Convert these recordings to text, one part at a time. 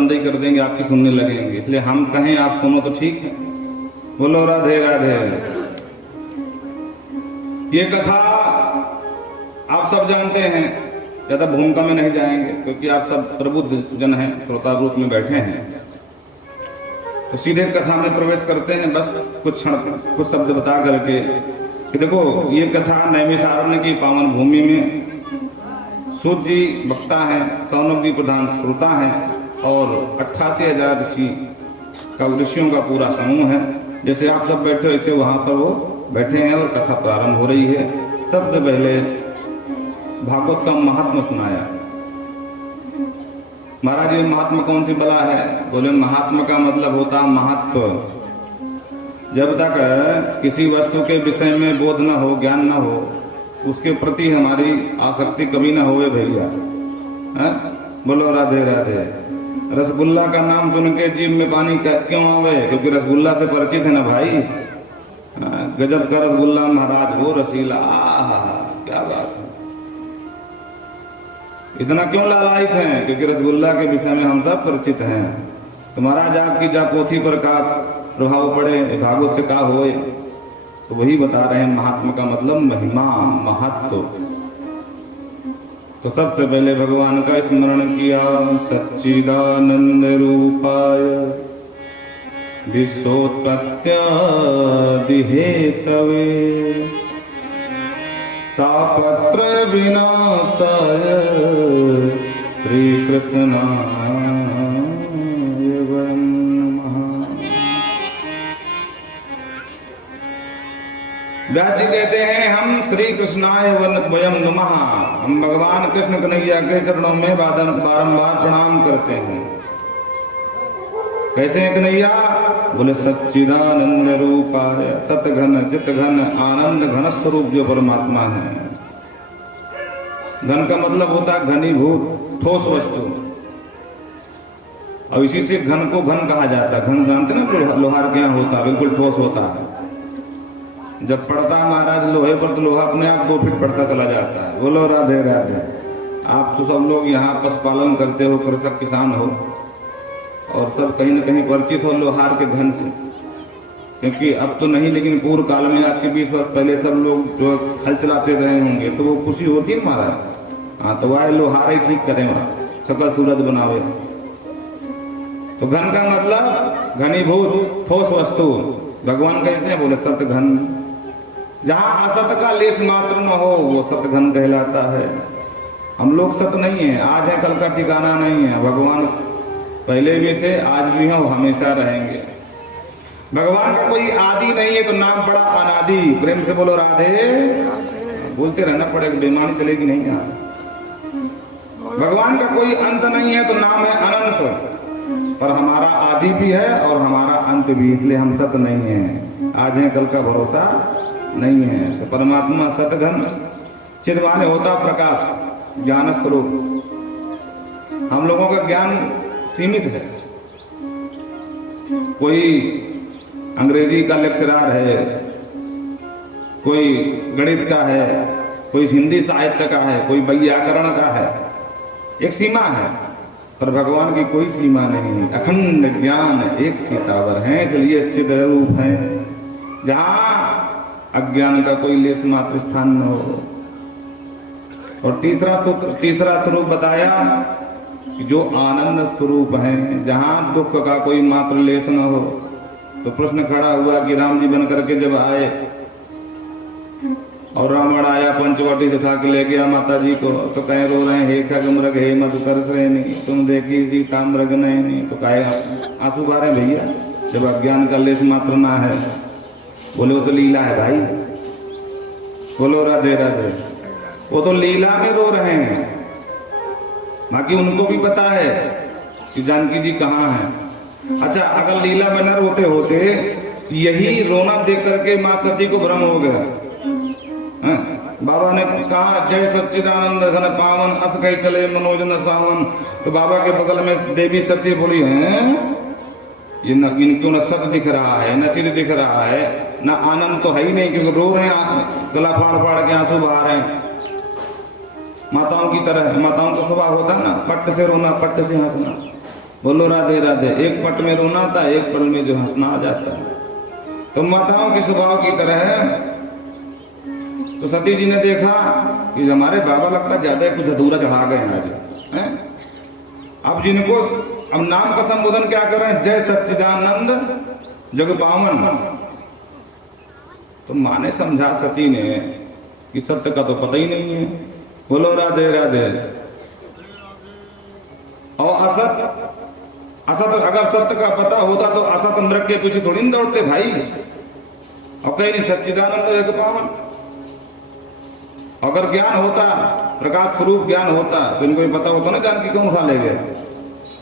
बंद ही कर देंगे, आपकी सुनने लगेंगे। इसलिए हम कहें आप सुनो तो ठीक है। बोलो राधे राधे। ये कथा आप सब जानते हैं, ज्यादा भूमिका में नहीं जाएंगे क्योंकि आप सब प्रबुद्ध जन हैं, श्रोता रूप में बैठे हैं। तो सीधे कथा में प्रवेश करते हैं। बस कुछ शब्द बता करके कि देखो, ये कथा नैमिषारण्य की पावन भूमि में सूत जी वक्ता हैं, सौनक जी प्रधान श्रोता हैं और 88,000 ऋषियों का पूरा समूह है। जैसे आप सब बैठे वैसे वहां पर वो बैठे हैं और कथा प्रारंभ हो रही है। सबसे पहले भागवत का महात्मा सुनाया। महाराज ये महात्मा कौन सी बला है? बोले महात्मा का मतलब होता महत्व। जब तक किसी वस्तु के विषय में बोध न हो, ज्ञान न हो, उसके प्रति हमारी आसक्ति कभी ना होवे भैया। बोलो राधे राधे। रसगुल्ला का नाम सुन के जीभ में पानी क्यों आवे? क्योंकि रसगुल्ला से परिचित है ना भाई। गजब का रसगुल्ला महाराज, वो रसीला, क्या बात है। इतना क्यों लालायित हैं? क्योंकि रसगुल्ला के विषय में हम सब परिचित हैं। तो महाराज आपकी जा पोथी पर का प्रभाव पड़े, भागवत से का होए, तो वही बता रहे हैं। महात्मा का मतलब महिमा, महत्व। तो सबसे पहले भगवान का स्मरण किया। सच्चिदानंद रूपाय विश्वोत्पत्त्यादि हेतवे तापत्र विनाशाय श्री कृष्णाय नमः। व्यास जी कहते हैं, हम श्री कृष्णाय वयम नमः, हम भगवान कृष्ण कन्हैया के चरणों में बारंबार प्रणाम करते हैं। कैसे हैं कन्हैया? बोले सच्चिदानंद रूपाय, सतघन चित घन आनंद घन स्वरूप जो परमात्मा है। घन का मतलब होता है घनीभूत, ठोस वस्तु। और इसी से घन को घन कहा जाता है। घन जानते ना, लोहार के यहाँ होता है, बिल्कुल ठोस होता है। जब पड़ता है महाराज लोहे पर तो लोहा अपने आप 2 फीट पड़ता चला जाता है। बोलो राधे राधे। आप तो सब लोग यहाँ पशुपालन करते हो, कृषक किसान हो और सब कहीं न कहीं परिचित हो लोहार के घन से। क्योंकि अब तो नहीं, लेकिन पूर्व काल में आज के 20 वर्ष पहले सब लोग जो हल चलाते रहे होंगे तो वो खुशी होती है महाराज। हाँ, तो वह लोहार ही ठीक करें, सकल सूरज बनावे। तो घन का मतलब घनीभूत, ठोस वस्तु। भगवान कैसे है? बोले सत घन। जहां असत का लेश मात्र न हो वो सत घन कहलाता है। हम लोग सत नहीं है, आज है कल का ठिकाना नहीं है। भगवान पहले भी थे, आज भी हैं, वो हमेशा रहेंगे। भगवान का कोई आदि नहीं है तो नाम पड़ा अनादि। प्रेम से बोलो राधे। बोलते रहना पड़ेगा, बेईमानी चलेगी नहीं यहाँ। भगवान का कोई अंत नहीं है तो नाम है अनंत। पर हमारा आदि भी है और हमारा अंत भी, इसलिए हम सत नहीं है। आज है कल का भरोसा नहीं है। तो परमात्मा सतघन चिद्वान होता प्रकाश, ज्ञान स्वरूप। हम लोगों का ज्ञान सीमित है। कोई अंग्रेजी का लेक्चरार है, कोई गणित का है, कोई हिंदी साहित्य का है, कोई व्याकरण का है। एक सीमा है, पर भगवान की कोई सीमा नहीं। अखंड ज्ञान एक सीतावर है, इसलिए चिद रूप है जहां अज्ञान का कोई लेस मात्र स्थान न हो। और तीसरा स्वरूप बताया कि जो आनंद स्वरूप है, जहां दुख का कोई मात्र लेस न हो। तो प्रश्न खड़ा हुआ कि राम जी बन करके जब आए और रावण आया, पंचवटी से उठा के ले गया माता जी को, तो कहे रो रहे हैं, हे खगमृग हे मधुकरश्रेणी तुम देखी सीता मृग नहीं। तो कहे आंसू बारे भैया, जब अज्ञान का लेस मात्र ना है। बोले वो तो लीला है भाई। बोलो राधे राधे। वो तो लीला में रो रहे हैं, बाकी उनको भी पता है कि जानकी जी कहाँ है। अच्छा, अगर लीला में न रोते होते, यही रोना देख करके माँ सती को भ्रम हो गया। बाबा ने कहा जय सच्चिदानंद घन पावन अस कही चले मनोजन सावन। तो बाबा के बगल में देवी सती बोली है, ये न इनको न सत दिख रहा है, न चित दिख रहा है, न आनंद तो है ही नहीं, क्योंकि रो रहे हैं, गला फाड़ फाड़ के आंसू बहा रहे हैं। माताओं की तरह, माताओं का स्वभाव होता है ना, पट्ट से रोना पट्ट से हंसना। बोलो राधे राधे। एक पट में रोना था, एक पल में जो हंसना आ जाता है। तो माताओं के स्वभाव की तरह है। तो सती जी ने देखा कि हमारे बाबा लगता ज्यादा कुछ अधूरा चढ़ा गए आज हैं। अब जिनको अब नाम का संबोधन क्या कर रहे हैं, जय सच्चिदानंद जग पावन। तो माँ ने समझा सती ने कि सत्य का तो पता ही नहीं है। बोलो राधे राधे। और असत अगर सत्य का पता होता तो असत नृक के पीछे थोड़ी न दौड़ते भाई। और कहीं नहीं सच्चिदानंद जग पावन। अगर ज्ञान होता, प्रकाश स्वरूप ज्ञान होता तो इनको ये पता होता ना जान की क्यों उठा ले गए।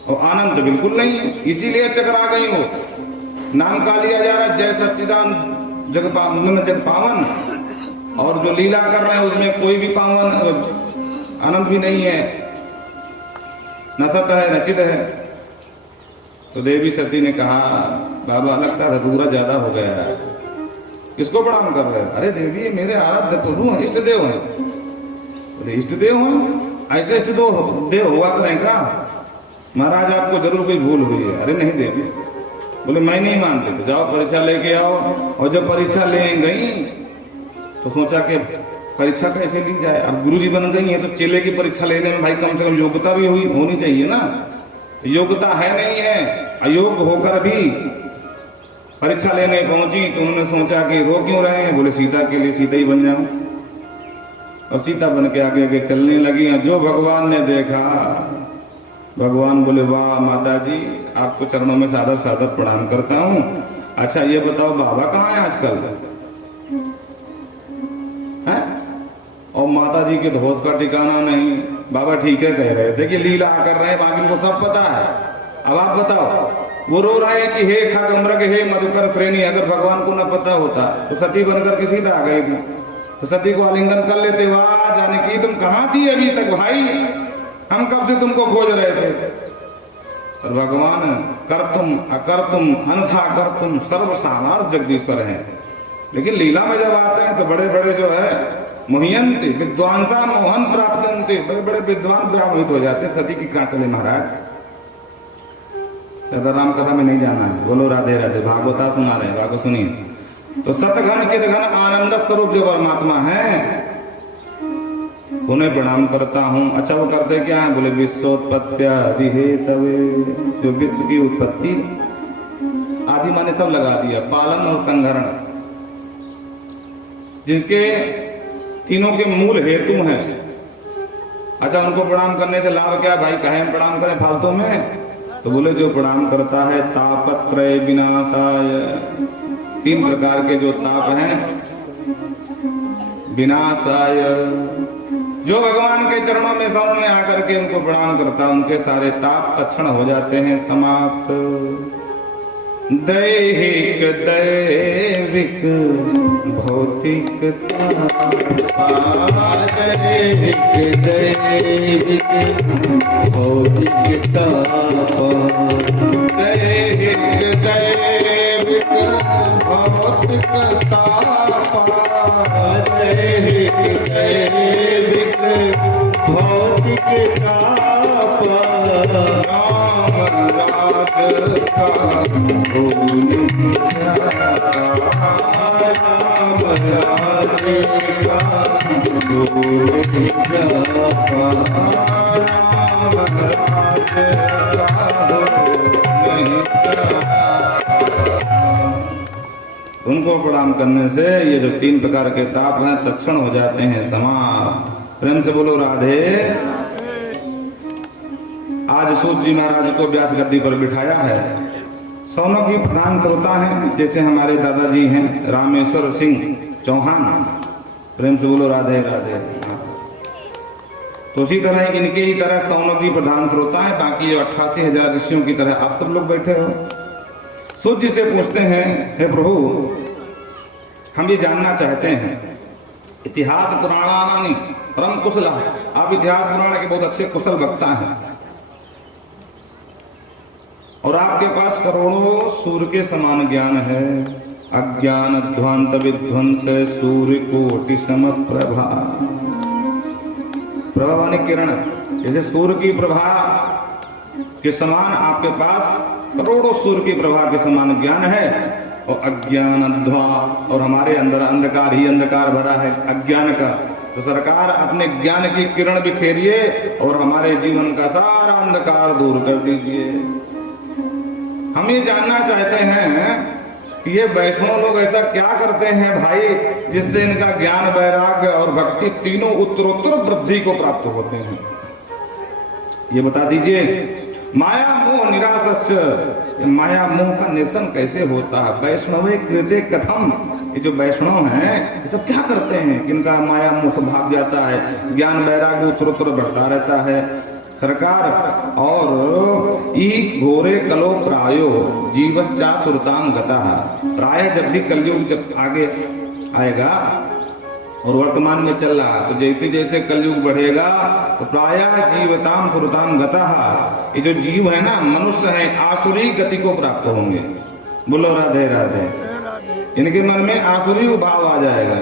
और आनंद बिल्कुल नहीं है, इसीलिए चकरा गई वो। नाम का लिया जा रहा है जय सच्चिदानंद जग पावन, और जो लीला कर रहे हैं उसमें कोई भी पावन आनंद भी नहीं है, न सत्य है न चित है। तो देवी सती ने कहा बाबा लगता था दूरा ज्यादा हो गया है, किसको प्रणाम कर रहे हैं? अरे देवी मेरे आराध्य प्रभु हैं, इष्ट देव हैं। बोले इष्ट देव हैं? ऐसे इष्ट देव हुआ करें का? महाराज आपको जरूर कोई भूल हुई है। अरे नहीं देवी। बोले मैं नहीं मानते, तो जाओ परीक्षा लेके आओ। और जब परीक्षा ले गई तो सोचा कि परीक्षा कैसे ली जाए। अब गुरुजी बन गई है तो चेले की परीक्षा लेने में भाई कम से कम योग्यता भी होनी चाहिए ना। योग्यता है नहीं है, अयोग्य होकर भी परीक्षा लेने पहुंची। तो उन्होंने सोचा कि रो क्यों रहे हैं? बोले सीता के लिए सीता ही बन जाऊं। और सीता बन के आगे आगे चलने लगी। जो भगवान ने देखा, भगवान बोले वाह माता जी आपको चरणों में सादर सादर प्रणाम करता हूं। अच्छा ये बताओ बाबा कहाँ है आजकल है? और माता जी के होश का ठिकाना नहीं। बाबा ठीक है कह रहे थे कि लीला कर रहे हैं, बाकी को सब पता है। अब आप बताओ, वो रो रहे हैं कि हे खगमृग हे मधुकर श्रेणी। अगर भगवान को न पता होता तो सती बनकर किसी सीधा आ गई थी। तो सती को आलिंगन कर लेते, वाह जानकी तुम कहाँ थी अभी तक भाई, हम कब से तुमको खोज रहे थे। और भगवान कर्तुम अकर्तुम अनथा कर्तुम सर्व सामर्थ्य जगदीश्वर हैं। लेकिन लीला में जब आते हैं तो बड़े बड़े जो है मोहियंते विद्वांसा मोहन प्राप्तंते, बड़े बड़े विद्वान ब्राह्मणित हो जाते। सती की कहाँ चले महाराज? राम कथा में नहीं जाना है। बोलो राधे राधे। भागवता सुना रहे, भागवत सुनिए। तो सतघन चितघन आनंद स्वरूप जो परमात्मा है उन्हें प्रणाम करता हूँ। अच्छा वो करते क्या है? बोले विश्वोत्पत्त्यादि हेतवे, जो विश्व की उत्पत्ति आदि माने सब लगा दिया, पालन और संहरण, जिसके तीनों के मूल हेतु हैं। अच्छा उनको प्रणाम करने से लाभ क्या भाई? कहे हम प्रणाम करें फालतू में? तो बोले जो प्रणाम करता है तापत्रय विनाशाय, 3 प्रकार के जो ताप हैं विनाशाय, जो भगवान के चरणों में शरण में आकर के उनको प्रणाम करता, उनके सारे ताप तत्क्षण हो जाते हैं समाप्त। दैहिक दैविक भौतिक दैहिक दैविक भौतिक ताप, दैहिक दैविक भौतिक ताप, दैहिक दैविक भौतिक ताप, राम राज का उनको प्रणाम करने से ये जो 3 प्रकार के ताप हैं तत्क्षण हो जाते हैं समाप्त। प्रेम से बोलो राधे। आज सूत जी महाराज को व्यास गद्दी पर बिठाया है। सौनक जी प्रधान श्रोता हैं, जैसे हमारे दादाजी हैं रामेश्वर सिंह चौहान। प्रेम से बोलो राधे राधे। तो उसी तरह इनके ही तरह सौनक जी प्रधान श्रोता है। बाकी जो 88,000 ऋषियों की तरह आप सब लोग बैठे हो। सूत जी से पूछते हैं, हे प्रभु हम ये जानना चाहते हैं, इतिहास पुराणानी परम कुशल, आप इतिहास पुराण के बहुत अच्छे कुशल वक्ता हैं और आपके पास करोड़ों सूर्य के समान ज्ञान है। अज्ञान ध्वंत विध्वंस सूर्य कोटि समप्रभा, प्रभा माने किरण, जैसे सूर्य की प्रभा के समान आपके पास करोड़ों सूर्य की प्रभा के समान ज्ञान है, और अज्ञान अंधा, और हमारे अंदर अंधकार ही अंधकार भरा है अज्ञान का। तो सरकार अपने ज्ञान की किरण बिखेरिए और हमारे जीवन का सारा अंधकार दूर कर दीजिए। हम ये जानना चाहते हैं कि ये वैष्णव लोग ऐसा क्या करते हैं भाई जिससे इनका ज्ञान, वैराग्य और भक्ति तीनों उत्तरोत्तर वृद्धि को प्राप्त होते हैं, ये बता दीजिए। माया मोह निराशस्य, माया मोह का निरसन कैसे होता है? वैष्णव कृते कथम, ये जो वैष्णव हैं ये सब क्या करते हैं कि इनका माया मोह से भाग जाता है, ज्ञान वैराग्य उत्तरोत्तर बढ़ता रहता है सरकार। और ई घोरे कलो प्रायो जीवश्चा सुरताम गता, प्राय जब भी कलयुग जब आगे आएगा और वर्तमान में चल रहा, तो जैसे जैसे कलयुग बढ़ेगा तो प्रायः जीवताम सुरताम गतः, ये जो जीव है ना, मनुष्य है, आसुरी गति को प्राप्त होंगे। बोलो राधे राधे। इनके मन में आसुरी भाव आ जाएगा,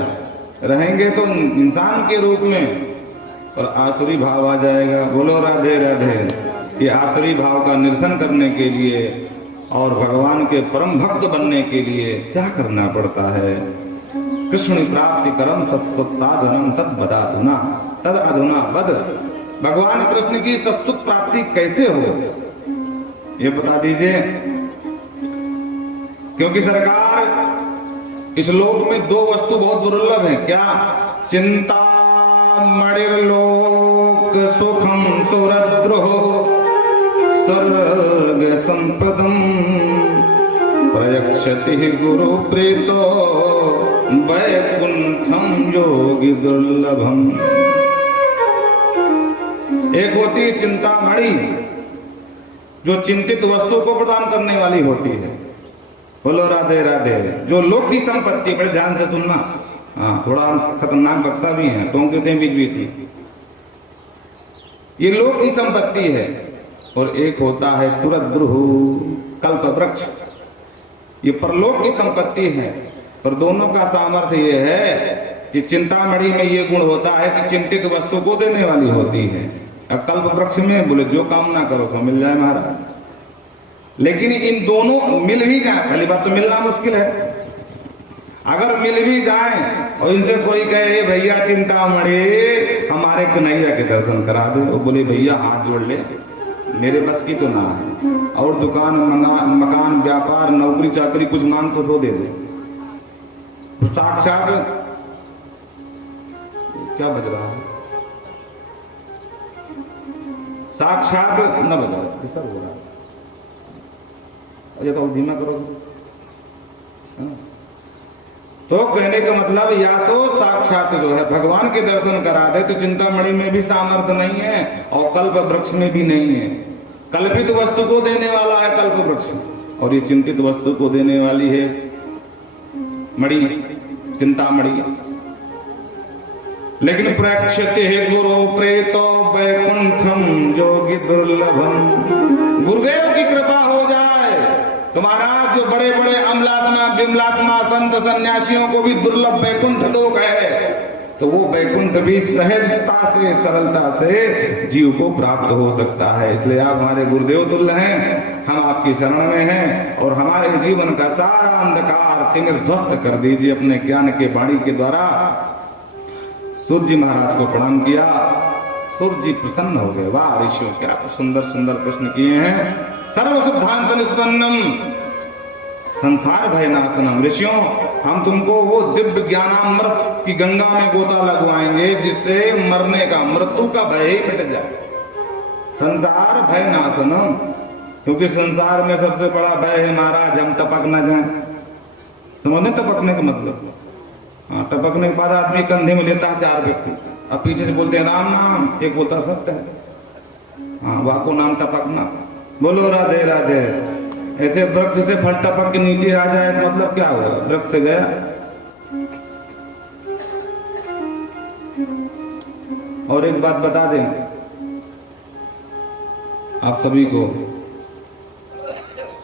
रहेंगे तो इंसान के रूप में और आसुरी भाव आ जाएगा। बोलो राधे राधे। ये आसुरी भाव का निरसन करने के लिए और भगवान के परम भक्त बनने के लिए क्या करना पड़ता है? कृष्ण प्राप्ति करम सस्वत साधनम तद बदाधुना तद अधुना बद, भगवान कृष्ण की सस्वत प्राप्ति कैसे हो ये बता दीजिए। क्योंकि सरकार इस लोक में दो वस्तु बहुत दुर्लभ है। क्या? चिंता मणिर्लोक सुखम सुरद्रोह स्वर्ग संपदम प्रयक्षति गुरु प्रीतो वैकुंठम योगी दुर्लभम। एक होती है चिंतामणि, जो चिंतित वस्तु को प्रदान करने वाली होती है। बोलो राधे राधे। जो लोक की संपत्ति, बड़े ध्यान से सुनना, हाँ थोड़ा खतरनाक वक्ता भी है, टोंकते हैं बीच बीच में। ये लोक की संपत्ति है। और एक होता है सुरद्रुह कल्प वृक्ष, ये परलोक की संपत्ति है। पर दोनों का सामर्थ्य ये है कि चिंतामणि में ये गुण होता है कि चिंतित वस्तु को देने वाली होती है। अब कल्प वृक्ष में बोले जो कामना करो सो मिल जाए महाराज। लेकिन इन दोनों मिल भी जाए, पहली बात तो मिलना मुश्किल है। अगर मिल भी जाए और इनसे कोई कहे भैया चिंतामणि हमारे कन्हैया के दर्शन करा दो, वो बोले भैया हाथ जोड़ ले, मेरे बस की तो ना है, और दुकान मकान व्यापार नौकरी चाकरी कुछ मांग तो दे दे। साक्षात क्या बज रहा है? साक्षात न बजा, किस तरह हो रहा है? ये तो धीमा करो। तो कहने का मतलब या तो साक्षात जो है भगवान के दर्शन करा दे, तो चिंतामणि में भी सामर्थ्य नहीं है और कल्प वृक्ष में भी नहीं है। कल्पित वस्तु को देने वाला है कल्प वृक्ष, और ये चिंतित वस्तु को देने वाली है मणि, चिंतामणि। लेकिन प्रेक्षते गुरु प्रेतो वैकुंठम योगी दुर्लभम। गुरुदेव की कृपा हो जाए तुम्हारा, जो बड़े बड़े अमलात्मा विमलात्मा संत सन्यासियों को भी दुर्लभ वैकुंठ लोक है, तो वो वैकुंठ भी सहजता से सरलता से जीव को प्राप्त हो सकता है। इसलिए आप हमारे गुरुदेव तुल्य हैं, हम आपकी शरण में हैं, और हमारे जीवन का सारा अंधकार तिमिर ध्वस्त कर दीजिए अपने ज्ञान के वाणी के द्वारा। सूर्य जी महाराज को प्रणाम किया, सूर्य जी प्रसन्न हो गए। वाह ऋषियों, क्या सुंदर सुंदर प्रश्न किए हैं। सर्व सिद्धांत निष्पन्नम संसार भयनाशनम। ऋषियों, हम तुमको वो दिव्य ज्ञानामृत की गंगा में गोता लगवाएंगे जिससे मरने का, मृत्यु का भय ही मिट जाए। संसार भयनाशनम, क्योंकि संसार में सबसे बड़ा भय है महाराज हम टपक न जाए। समझे टपकने का मतलब? हाँ, टपकने के बाद आदमी कंधे में लेता है 4 व्यक्ति, अब पीछे से बोलते हैं राम नाम, एक बोलता सत्य है। हाँ, वाह को नाम टपकना। बोलो राधे राधे। ऐसे वृक्ष से फल टपक के नीचे आ जाए मतलब क्या हुआ? वृक्ष से गया। और एक बात बता दें आप सभी को,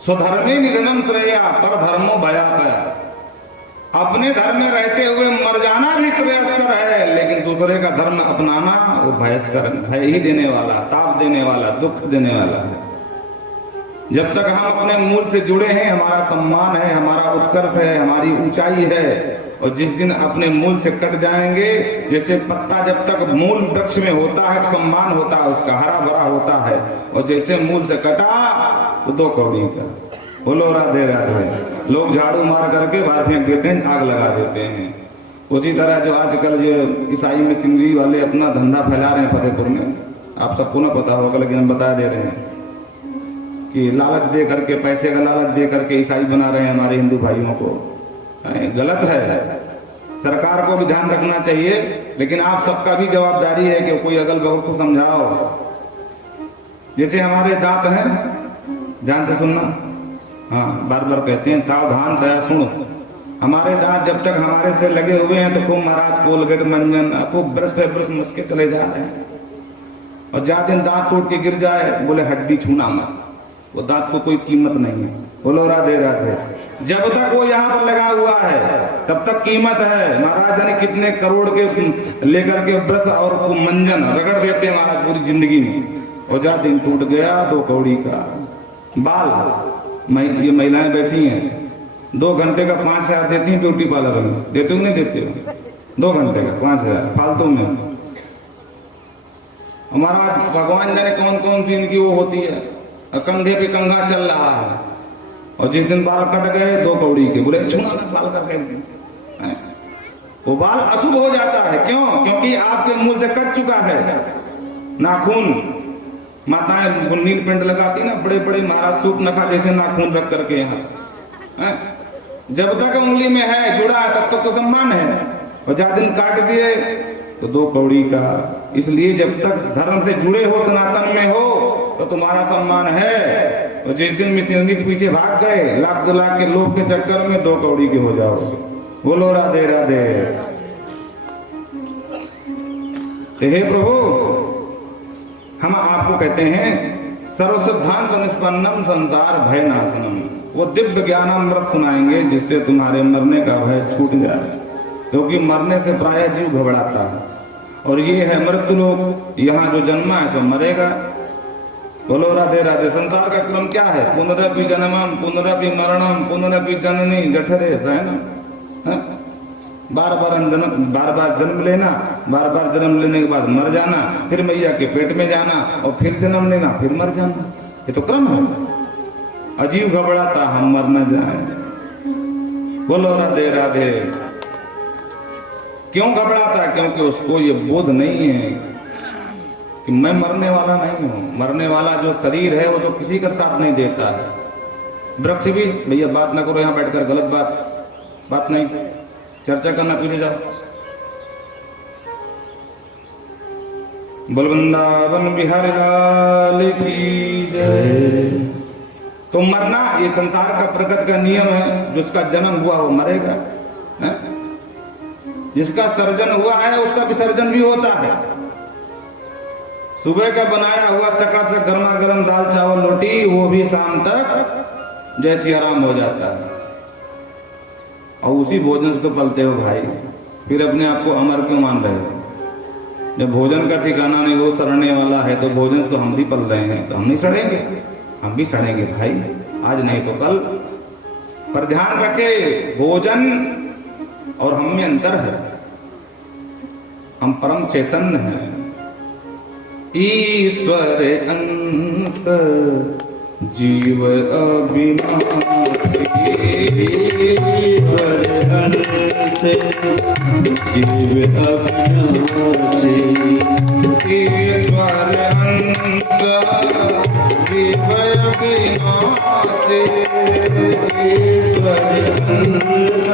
स्वधर्मे निधनम श्रेया पर धर्मो भयापया। अपने धर्म में रहते हुए मर जाना भी श्रेयस्कर है, लेकिन दूसरे का धर्म अपनाना वो भयस्कर, भय ही देने वाला, ताप देने वाला, दुख देने वाला है। जब तक हम अपने मूल से जुड़े हैं हमारा सम्मान है, हमारा उत्कर्ष है, हमारी ऊंचाई है। और जिस दिन अपने मूल से कट जाएंगे, जैसे पत्ता जब तक मूल वृक्ष में होता है सम्मान होता है उसका, हरा भरा होता है, और जैसे मूल से कटा तो 2 कौड़ी का। बोलो राधे राधे। लोग झाड़ू मार करके बाहर फेंक देते हैं, आग लगा देते हैं। उसी तरह जो आजकल जो ईसाई मिशनरी वाले अपना धंधा फैला रहे हैं फतेहपुर में, आप सबको ना पता होगा लेकिन हम बता दे रहे हैं कि लालच दे करके, पैसे का लालच दे करके ईसाई बना रहे हैं हमारे हिंदू भाइयों को। गलत है। सरकार को भी ध्यान रखना चाहिए, लेकिन आप सबका भी जवाबदारी है कि कोई अगल बगल को समझाओ। जैसे हमारे दांत हैं, ध्यान से सुनना, हाँ बार बार कहते हैं सावधान दया सुनो। हमारे दांत जब तक हमारे से लगे हुए हैं तो खूब महाराज कोलगेट मंजन खूब ब्रश पे ब्रश मस के चले जा रहे हैं, और जा दिन दांत टूट के गिर जाए बोले हड्डी छूना मत, वो दांत को कोई कीमत नहीं है। बोलो राधे राधे। जब तक वो यहाँ पर लगा हुआ है तब तक कीमत है। महाराज ने कितने करोड़ के लेकर के ब्रश और मंजन रगड़ देते हैं महाराज पूरी जिंदगी में, और जा दिन टूट गया 2 कौड़ी का। बाल ये महिलाएं बैठी हैं 2 घंटे का 5,000 देती हैं ब्यूटी पार्लर में, देते हो नहीं देते हो? 2 घंटे का 5,000 फालतू में। हमारा भगवान जाने कौन कौन सी इनकी वो होती है, कंधे पे कंघा चल रहा है, और जिस दिन बाल कट गए 2 कौड़ी के, बोले छूना ना बाल कट गए, वो बाल अशुभ हो जाता है। क्यों? क्योंकि आपके मूल से कट चुका है। नाखून माताएं नील पेंट लगाती ना, बड़े बड़े महाराज सूप नखा जैसे नाखून रख करके यहाँ, जब तक उंगली में है जुड़ा है तब तक तो सम्मान है, और ज्यादा दिन काट दिए तो 2 कौड़ी का। इसलिए जब तक धर्म से जुड़े हो, सनातन में हो, तो तुम्हारा सम्मान है। तो जिस दिन मिशनरी के पीछे भाग गए, लाख 2 लाख के लोग के चक्कर में 2 कौड़ी के हो जाओगे। बोलो राधे राधे। हे प्रभु, हम आपको कहते हैं सर्व सिद्धांत निष्पन्नम संसार भय नाशनम, वो दिव्य ज्ञानामृत सुनाएंगे जिससे तुम्हारे मरने का भय छूट जाए। क्योंकि मरने से प्राय जीव घबराता है, और ये है मृत्यु लोक, यहाँ जो जन्मा है सो मरेगा। बोलो राधे राधे। संसार का क्रम क्या है? पुनरपि जन्मम पुनरपि मरणम पुनरपि जननी जठरे, ऐसा है ना? बार बार जन्म लेना, बार बार जन्म लेने के बाद मर जाना, फिर मैया के पेट में जाना, और फिर जन्म लेना, फिर मर जाना। ये तो क्रम है। अजीब घबराता हम मर न जाए। बोलो राधे राधे। क्यों घबराता है? क्योंकि उसको ये बोध नहीं है कि मैं मरने वाला नहीं हूं। मरने वाला जो शरीर है वो तो किसी का साथ नहीं देता है। वृक्ष भी, भैया बात ना करो यहाँ बैठकर, गलत बात नहीं, चर्चा करना पीछे जाओ। बलवृंदावन बिहारी लाल की जय। तो मरना ये संसार का प्रकृति का नियम है। जिसका जन्म हुआ वो मरेगा, है? जिसका सर्जन हुआ है उसका विसर्जन भी होता है। सुबह का बनाया हुआ चकाचक गर्मा गर्म दाल चावल रोटी, वो भी शाम तक जैसी आराम हो जाता है। और उसी भोजन से तो पलते हो भाई, फिर अपने आप को अमर क्यों मान रहे हो? जब भोजन का ठिकाना नहीं, वो सड़ने वाला है, तो भोजन तो हम भी पल रहे हैं, तो हम नहीं सड़ेंगे? हम भी सड़ेंगे भाई, आज नहीं तो कल। पर ध्यान रखे, भोजन और हम में अंतर है। हम परम चैतन्य हैं, ईश्वर अंश जीव अविनाशी। ईश्वर अंश जीव अविनाशी। ईश्वर अंश जीव अविनाशी। ईश्वर अंश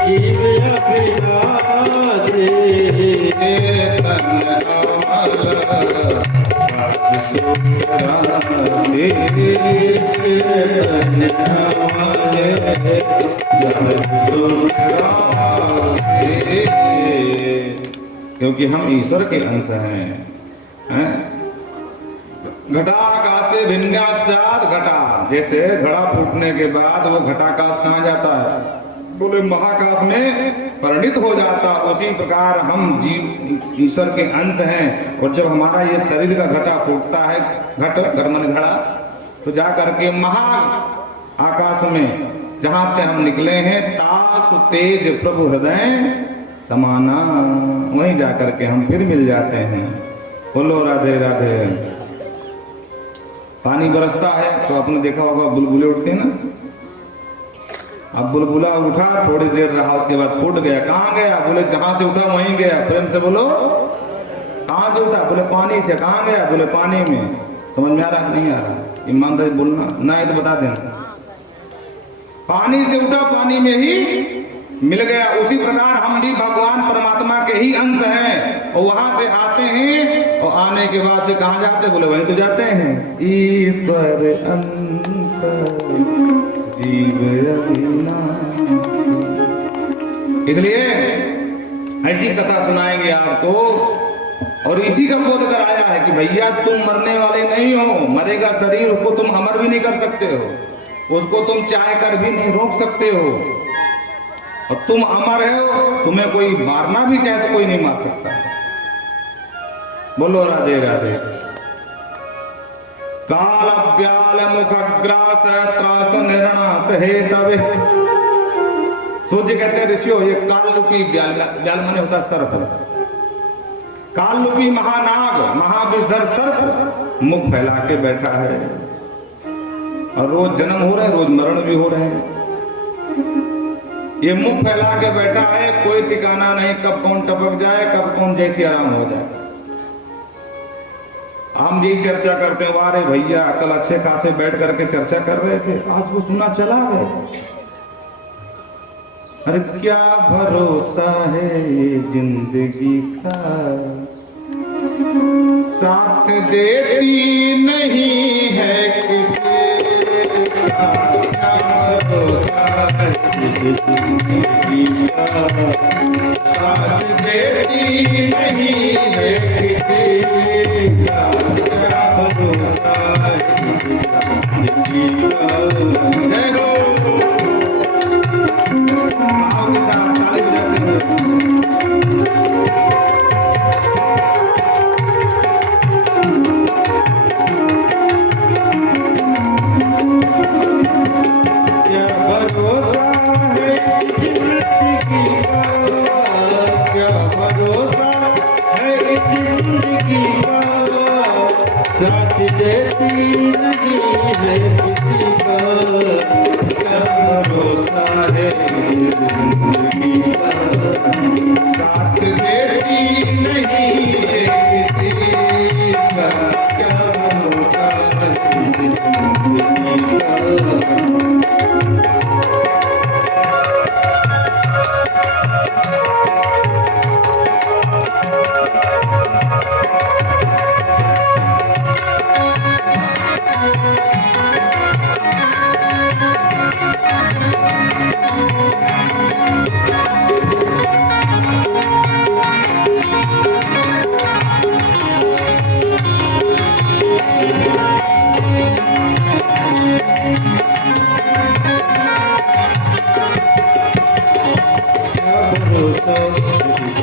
जीव अविनाशी। क्योंकि हम ईश्वर के अंश हैं। घटाकाश से भिन्नास्यात् घटा, जैसे घड़ा फूटने के बाद वो घटाकाश कहाँ जाता है? बोले महाकाश में परिणित हो जाता। उसी प्रकार हम जीव ईश्वर के अंश हैं, और जब हमारा ये शरीर का घटा फूटता है, घट मन घड़ा, तो जा करके महा आकाश में जहां से हम निकले हैं, तासु तेज प्रभु हृदय समाना, वहीं जा करके हम फिर मिल जाते हैं। बोलो राधे राधे। पानी बरसता है तो आपने देखा होगा बुलबुले उठते हैं ना। अब बुलबुला उठा, थोड़ी देर रहा, उसके बाद फूट गया। कहाँ गया? बोले जहां से उठा वहीं गया। प्रेम से बोलो, कहाँ से उठा? बोले पानी से। कहाँ गया? बोले पानी में। समझ में आ रहा नहीं आ रहा? ईमानदारी बोलना ना है तो बता देना। पानी से उठा, पानी में ही मिल गया। उसी प्रकार हम भी भगवान परमात्मा के ही अंश हैं और वहां से आते हैं और आने के बाद कहाँ जाते? बोले वहीं तो जाते हैं। ईश्वर अंश जीव अविनाशी। इसलिए ऐसी कथा सुनाएंगे आपको और इसी का बोध कराया है कि भैया तुम मरने वाले नहीं हो। मरेगा शरीर, उसको तुम अमर भी नहीं कर सकते हो, उसको तुम चाह कर भी नहीं रोक सकते हो। और तुम अमर हो, तुम्हें कोई मारना भी चाहे तो कोई नहीं मार सकता। बोलो राधे राधे। काल व्याल मुखग्रास त्रास निर्णास हेतवे। सूर्य कहते हैं ऋषियों, ये काल रूपी व्याल, व्याल माने होता सर्प। काल रूपी महानाग, महाविषधर सर्प मुख फैला के बैठा है और रोज जन्म हो रहे हैं, रोज मरण भी हो रहे हैं। ये मुख फैला के बैठा है, कोई ठिकाना नहीं कब कौन टपक जाए, कब कौन जैसी आराम हो जाए। हम यही चर्चा करते हैं, वारे भैया कल अच्छे खासे बैठ करके चर्चा कर रहे थे, आज वो सुना चला गया। अरे क्या भरोसा है ये जिंदगी का, साथ देती नहीं है किसी का। क्या भरोसा है जिंदगी का, साथ देती नहीं है किसी का। क्या भरोसा है जिंदगी का। जय हो। आपके साथ ताली बजाते हुए साथ देती नहीं है किसी का। क्या भरोसा है इस जिंदगी का, साथ देती नहीं है किसी का। क्या भरोसा है इस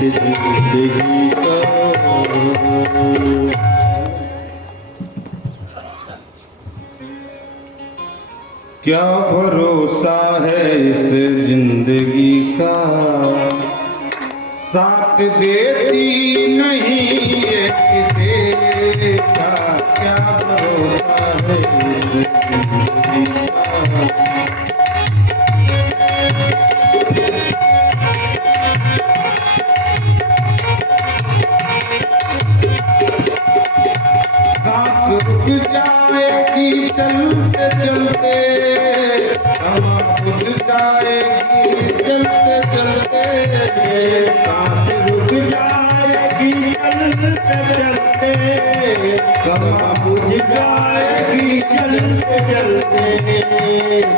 जिंदगी का। क्या भरोसा है इस जिंदगी का, साथ देती नहीं है किसी का। क्या भरोसा है इस जिंदगी का। सांस रुक जाएगी चलते चलते, हवा बुझ जाएगी चलते चलते। सांस रुक जाएगी चलते चलते, हवा बुझ जाएगी चलते चलते।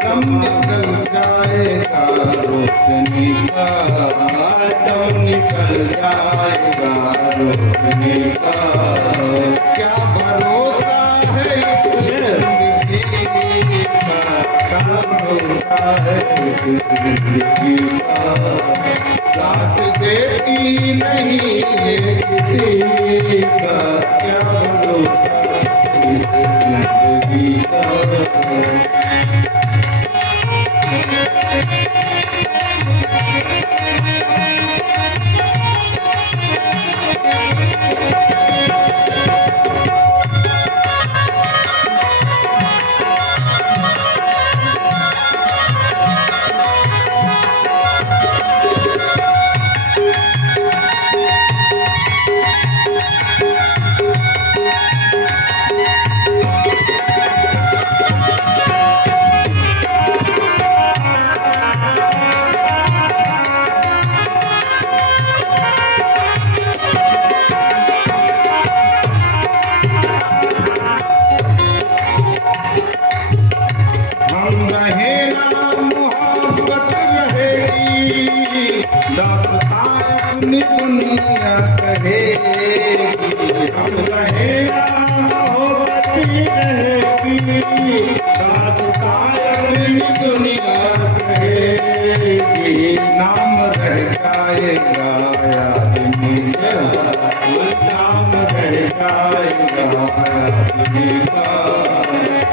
दम निकल जाएगा रोशनी का, दम निकल जाएगा रोशनी का। क्या भरोसा है इस जिंदगी का, क्या भरोसा है इस जिंदगी का। साथ देती नहीं है किसी का। क्या भरोसा इस जिंदगी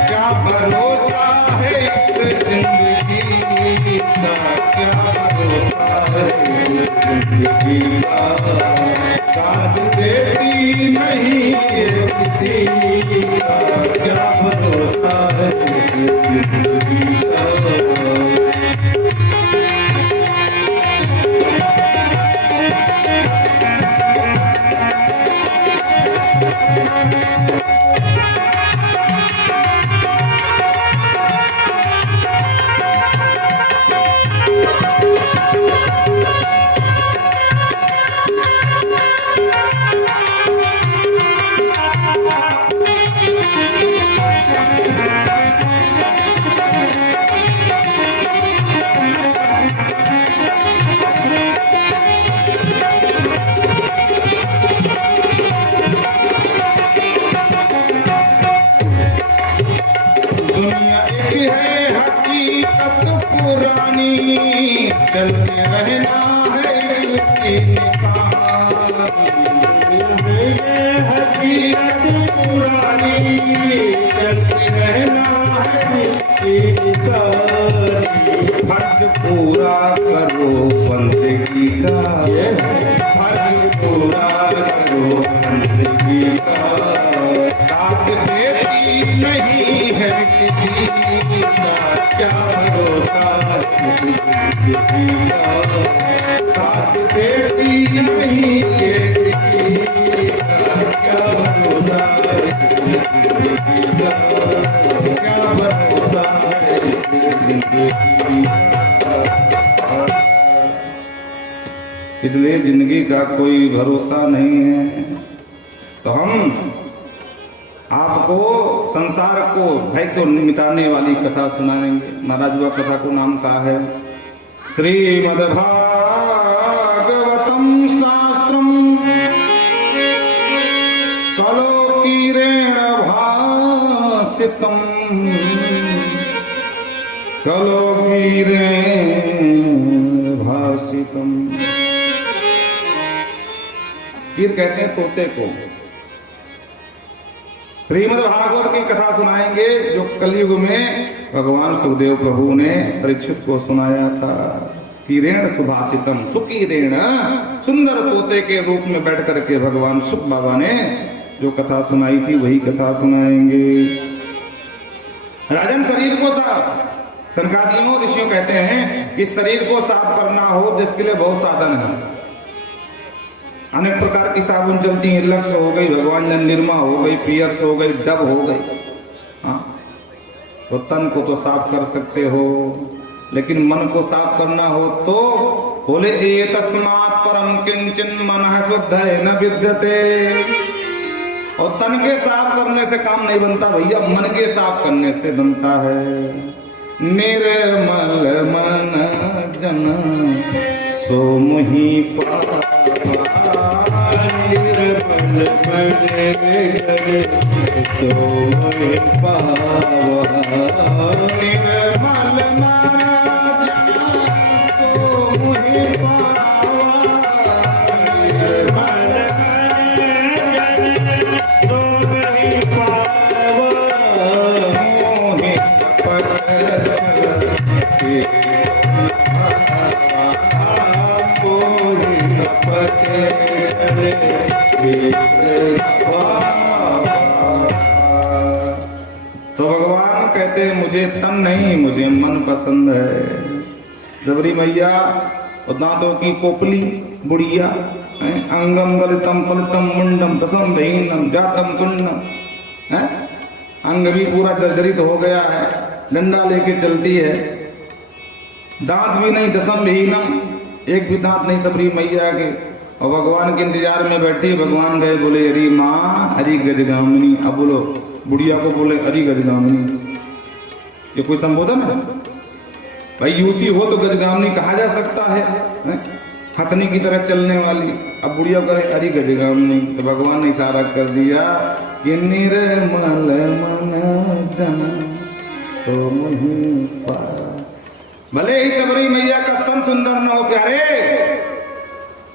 क्या भरोसा है इस जिंदगी का, क्या भरोसा है इस जिंदगी का, साथ देती नहीं है किसी का, क्या भरोसा है इस जिंदगी का। चलते रहना है इसकी निशान, हकीकत पुरानी, चलते रहना है इसकी निशान। फर्ज पूरा करो बंदगी का, फर्ज पूरा करो बंदगी का, साथ देती नहीं है किसी का, क्या भरोसा साथ देती नहीं है किसी का, क्या भरोसा क्या भरोसा है इस जिंदगी का। इसलिए जिंदगी का कोई भरोसा नहीं है। तो हम आपको संसार को भय को मिटाने वाली कथा सुनाएंगे। महाराज वह कथा को नाम का है श्रीमद्भागवतम शास्त्रम कलोकीरेण भासितम, कलोकीरेण भासितम। कीर कहते हैं तोते को। श्रीमद् भागवत की कथा सुनाएंगे जो कलयुग में भगवान सुखदेव प्रभु ने परीक्षित को सुनाया था। कीरेण सुभाषितम, सुकीरेण, सुंदर तोते के रूप में बैठ करके भगवान सुख बाबा ने जो कथा सुनाई थी वही कथा सुनाएंगे। राजन, शरीर को साफ, संकादियों ऋषियों कहते हैं कि शरीर को साफ करना हो जिसके लिए बहुत साधन है। अनेक प्रकार की साबुन चलती है, लक्स हो गई, भगवान ने निर्मा हो गई, पियर्स हो गई, डब हो गई। हाँ, तो तन को तो साफ कर सकते हो, लेकिन मन को साफ करना हो तो बोले एतस्मात् परम किंचन मनः शुद्धेन विद्यते। और तन के साफ करने से काम नहीं बनता भैया, मन के साफ करने से बनता है। निर्मल मन जन सो मुहि पावा, निर्मल मन तो मुहि पावा, निर्मल मन जन सो मुहि पावा, निर्मल मन जन सो मुहि पावा, कपट छल कोई कपट छल। तो भगवान कहते हैं मुझे तन नहीं, मुझे मन पसंद है। जबरी मैया और दांतों की पोपली बुढ़िया, अंगम गलितम फलितम मुंडम दसम बहीनम जातम कुंडम, अंग भी पूरा जर्जरित हो गया है, डंडा लेके चलती है, दांत भी नहीं, दसम बहीनम, एक भी दांत नहीं सबरी मैया के, और भगवान के इंतजार में बैठी। भगवान गए बोले अरे माँ हरी गजगामिनी। अब बोलो बुढ़िया को बोले अरे गजगामिनी, ये कोई संबोधन है भाई? युवती हो तो गजगामिनी कहा जा सकता है, हथनी की तरह चलने वाली। अब बुढ़िया करे अरे गजगामिनी, तो भगवान ने इशारा कर दिया कि निर्मल मन जन सो मोहि पाया। भले ही सबरी मैया का तन सुंदर न हो प्यारे,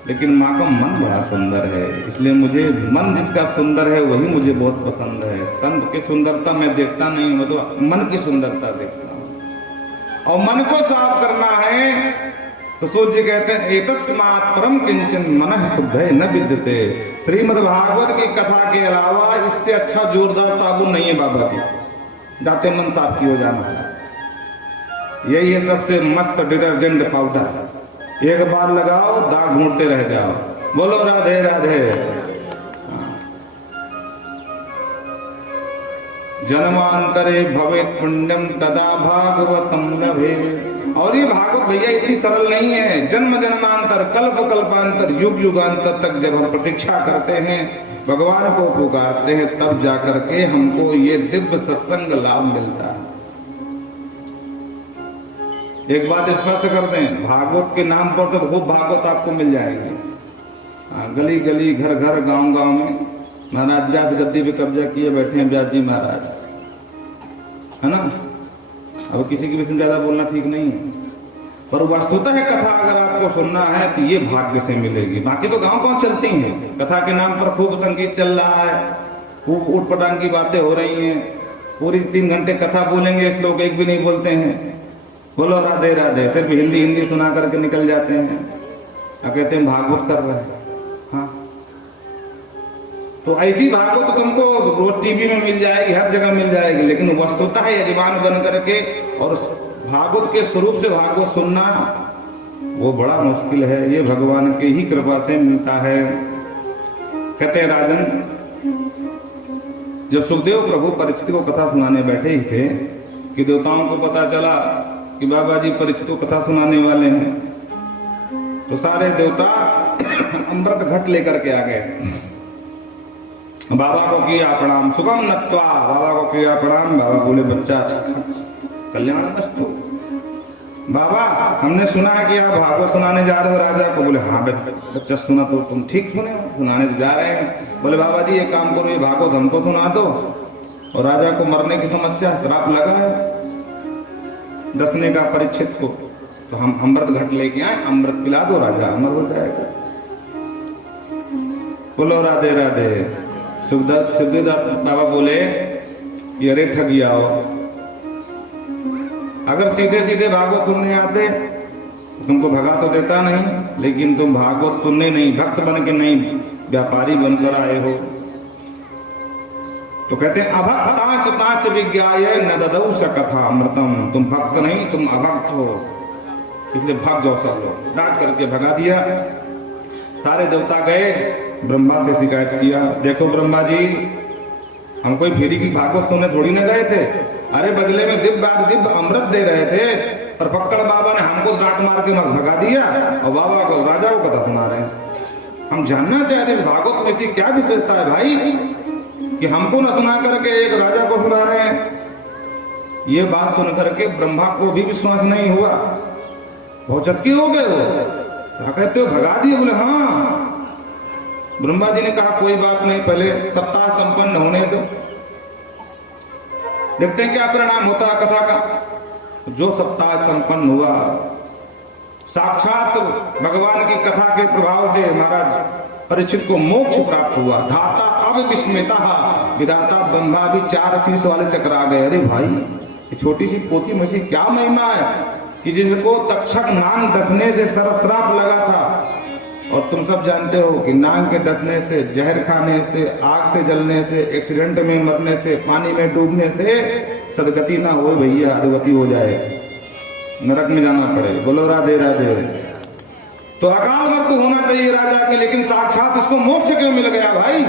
लेकिन माँ का मन बड़ा सुंदर है, इसलिए मुझे मन जिसका सुंदर है वही मुझे बहुत पसंद है। तन की सुंदरता मैं देखता नहीं हूँ, तो मन की सुंदरता देखता हूँ। और मन को साफ करना है तो सूर्य जी कहते हैं एतस्मात् परम किंचन मनः शुद्धे न विद्यते। श्रीमद् भागवत की कथा के अलावा इससे अच्छा जोरदार साबुन नहीं है बाबा जी, जाते मन साफ की हो जाना है। यही है सबसे मस्त डिटर्जेंट पाउडर, एक बार लगाओ दाग ढूंढते रह जाओ। बोलो राधे राधे। जन्मांतरे भवेत् पुण्यम तदा भागवतम लभे। और ये भागवत भैया इतनी सरल नहीं है। जन्म जन्मांतर कल्प कल्पांतर युग युगांतर तक जब हम प्रतीक्षा करते हैं, भगवान को पुकारते हैं, तब जाकर के हमको ये दिव्य सत्संग लाभ मिलता है। एक बात स्पष्ट कर दें, भागवत के नाम पर तो खूब भागवत आपको मिल जाएगी। गली गली घर घर गांव गांव में महाराज व्यास गद्दी पे कब्जा किए बैठे हैं व्यास जी महाराज, है ना। अब किसी के विषय में ज्यादा बोलना ठीक नहीं है, पर वस्तुतः है कथा अगर आपको सुनना है तो ये भाग्य से मिलेगी। बाकी तो गांव गांव चलती हैं, कथा के नाम पर खूब संगीत चल रहा है, खूब उठ पटांग की बातें हो रही हैं, पूरी 3 घंटे कथा बोलेंगे, इस लोग एक भी नहीं बोलते हैं। बोलो राधे राधे, सिर्फ हिंदी हिंदी सुना करके निकल जाते हैं और कहते हैं भागवत कर रहे हैं। हाँ, तो ऐसी भागवत तुमको रोज टीवी में मिल जाएगी, हर जगह मिल जाएगी, लेकिन वस्तुतः यजमान बन करके और भागवत के स्वरूप से भागवत सुनना वो बड़ा मुश्किल है। ये भगवान की ही कृपा से मिलता है। कहते हैं राजन, जब सुखदेव प्रभु परीक्षित को कथा सुनाने बैठे ही थे कि देवताओं को पता चला कि बाबा जी परीक्षित को कथा सुनाने वाले हैं, तो सारे देवता अमृत घट लेकर के आ गए। बाबा को किया प्रणाम, सुगम नत्वा, बाबा को किया प्रणाम। बाबा बोले बच्चा कल्याण मस्तु। बाबा हमने सुना है कि आप भागवत सुनाने जा रहे हो राजा को। बोले हाँ बच्चा सुना तो तुम ठीक सुने हो, सुनाने तो जा रहे हैं। बोले बाबा जी एक काम करो, ये भागवत हमको सुना दो, और राजा को मरने की समस्या, श्राप लगा है डसने का परीक्षित को, तो हम अमृत घट लेके आए, अमृत पिला दो, राजा अमर हो जाएगा। बोलो राधे राधे। सुखदेव बाबा बोले ये अरे ठगिया हो, अगर सीधे सीधे भागवत सुनने आते तुमको भगा तो देता नहीं, लेकिन तुम भागवत सुनने नहीं, भक्त बन के नहीं, व्यापारी बनकर आए हो। तो कहते हैं अभक्ताच ताच विज्ञाय न ददौ स कथा अमृतम। तुम भक्त नहीं, तुम अभक्त हो, इसलिए भाग जाओ सब लोग। डांट करके भगा दिया। सारे देवता गए, ब्रह्मा से शिकायत किया, देखो ब्रह्मा जी हम कोई फेरी की भागवत सुनने थोड़ी ना गए थे, अरे बदले में दिव्य अमृत दे रहे थे, पर फक्कड़ बाबा ने हमको डांट मार के भगा दिया और बाबा को राजा को कथा सुना रहे हैं। हम जानना चाहते इस भागवत में ऐसी क्या विशेषता है भाई कि हमको न सुना करके एक राजा को सुना रहे हैं। ये बात सुन करके ब्रह्मा को भी विश्वास नहीं हुआ, बहुत चक्की हो गए वो। क्या कहते हो भगा दिए? बोले हाँ। ब्रह्मा जी ने कहा कोई बात नहीं, पहले सप्ताह संपन्न होने दो, देखते हैं क्या परिणाम होता है कथा का। जो सप्ताह संपन्न हुआ, साक्षात भगवान की कथा के प्रभाव से महाराज परीक्षित को मोक्ष प्राप्त हुआ। धाता अब विस्मिता, विधाता ब्रह्मा भी 4 शीश वाले चक्र आ गए। अरे भाई ये छोटी सी पोथी में से क्या महिमा है कि जिसको तक्षक नाग डसने से सरश्राप लगा था, और तुम सब जानते हो कि नाग के डसने से, जहर खाने से, आग से जलने से, एक्सीडेंट में मरने से, पानी में डूबने से सदगति ना हो भैया, अधोगति हो जाए, नरक में जाना पड़े। बोलो राधे राधे। तो अकाल मृत्यु होना चाहिए राजा की, लेकिन साक्षात इसको मोक्ष क्यों मिल गया भाई?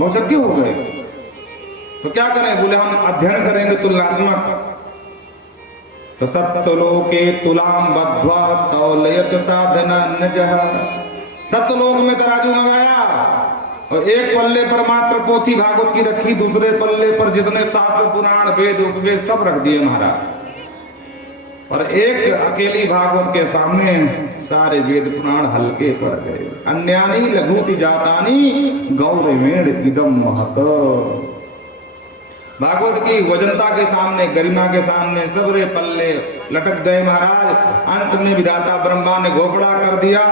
मोक्ष क्यों हो गए? तो क्या करें? बोले हम अध्ययन करेंगे तुलनात्मक। तो सप्तलोके तुलाम बद्ध्वा तौलयत साधना नजः। सप्तलोक में तराजू मंगाया और एक पल्ले पर मात्र पोथी भागवत की रखी, दूसरे पल्ले पर जितने शास्त्र पुराण वेद उपवेद सब रख दिए महाराज, और एक अकेली भागवत के सामने सारे वेद पुराण हल्के पड़ गए। अन्यानी लघुति जातानी गौरवेण इदम महत। भागवत की वजनता के सामने, गरिमा के सामने सबरे पल्ले लटक गए महाराज। अंत में विधाता ब्रह्मा ने घोषणा कर दिया,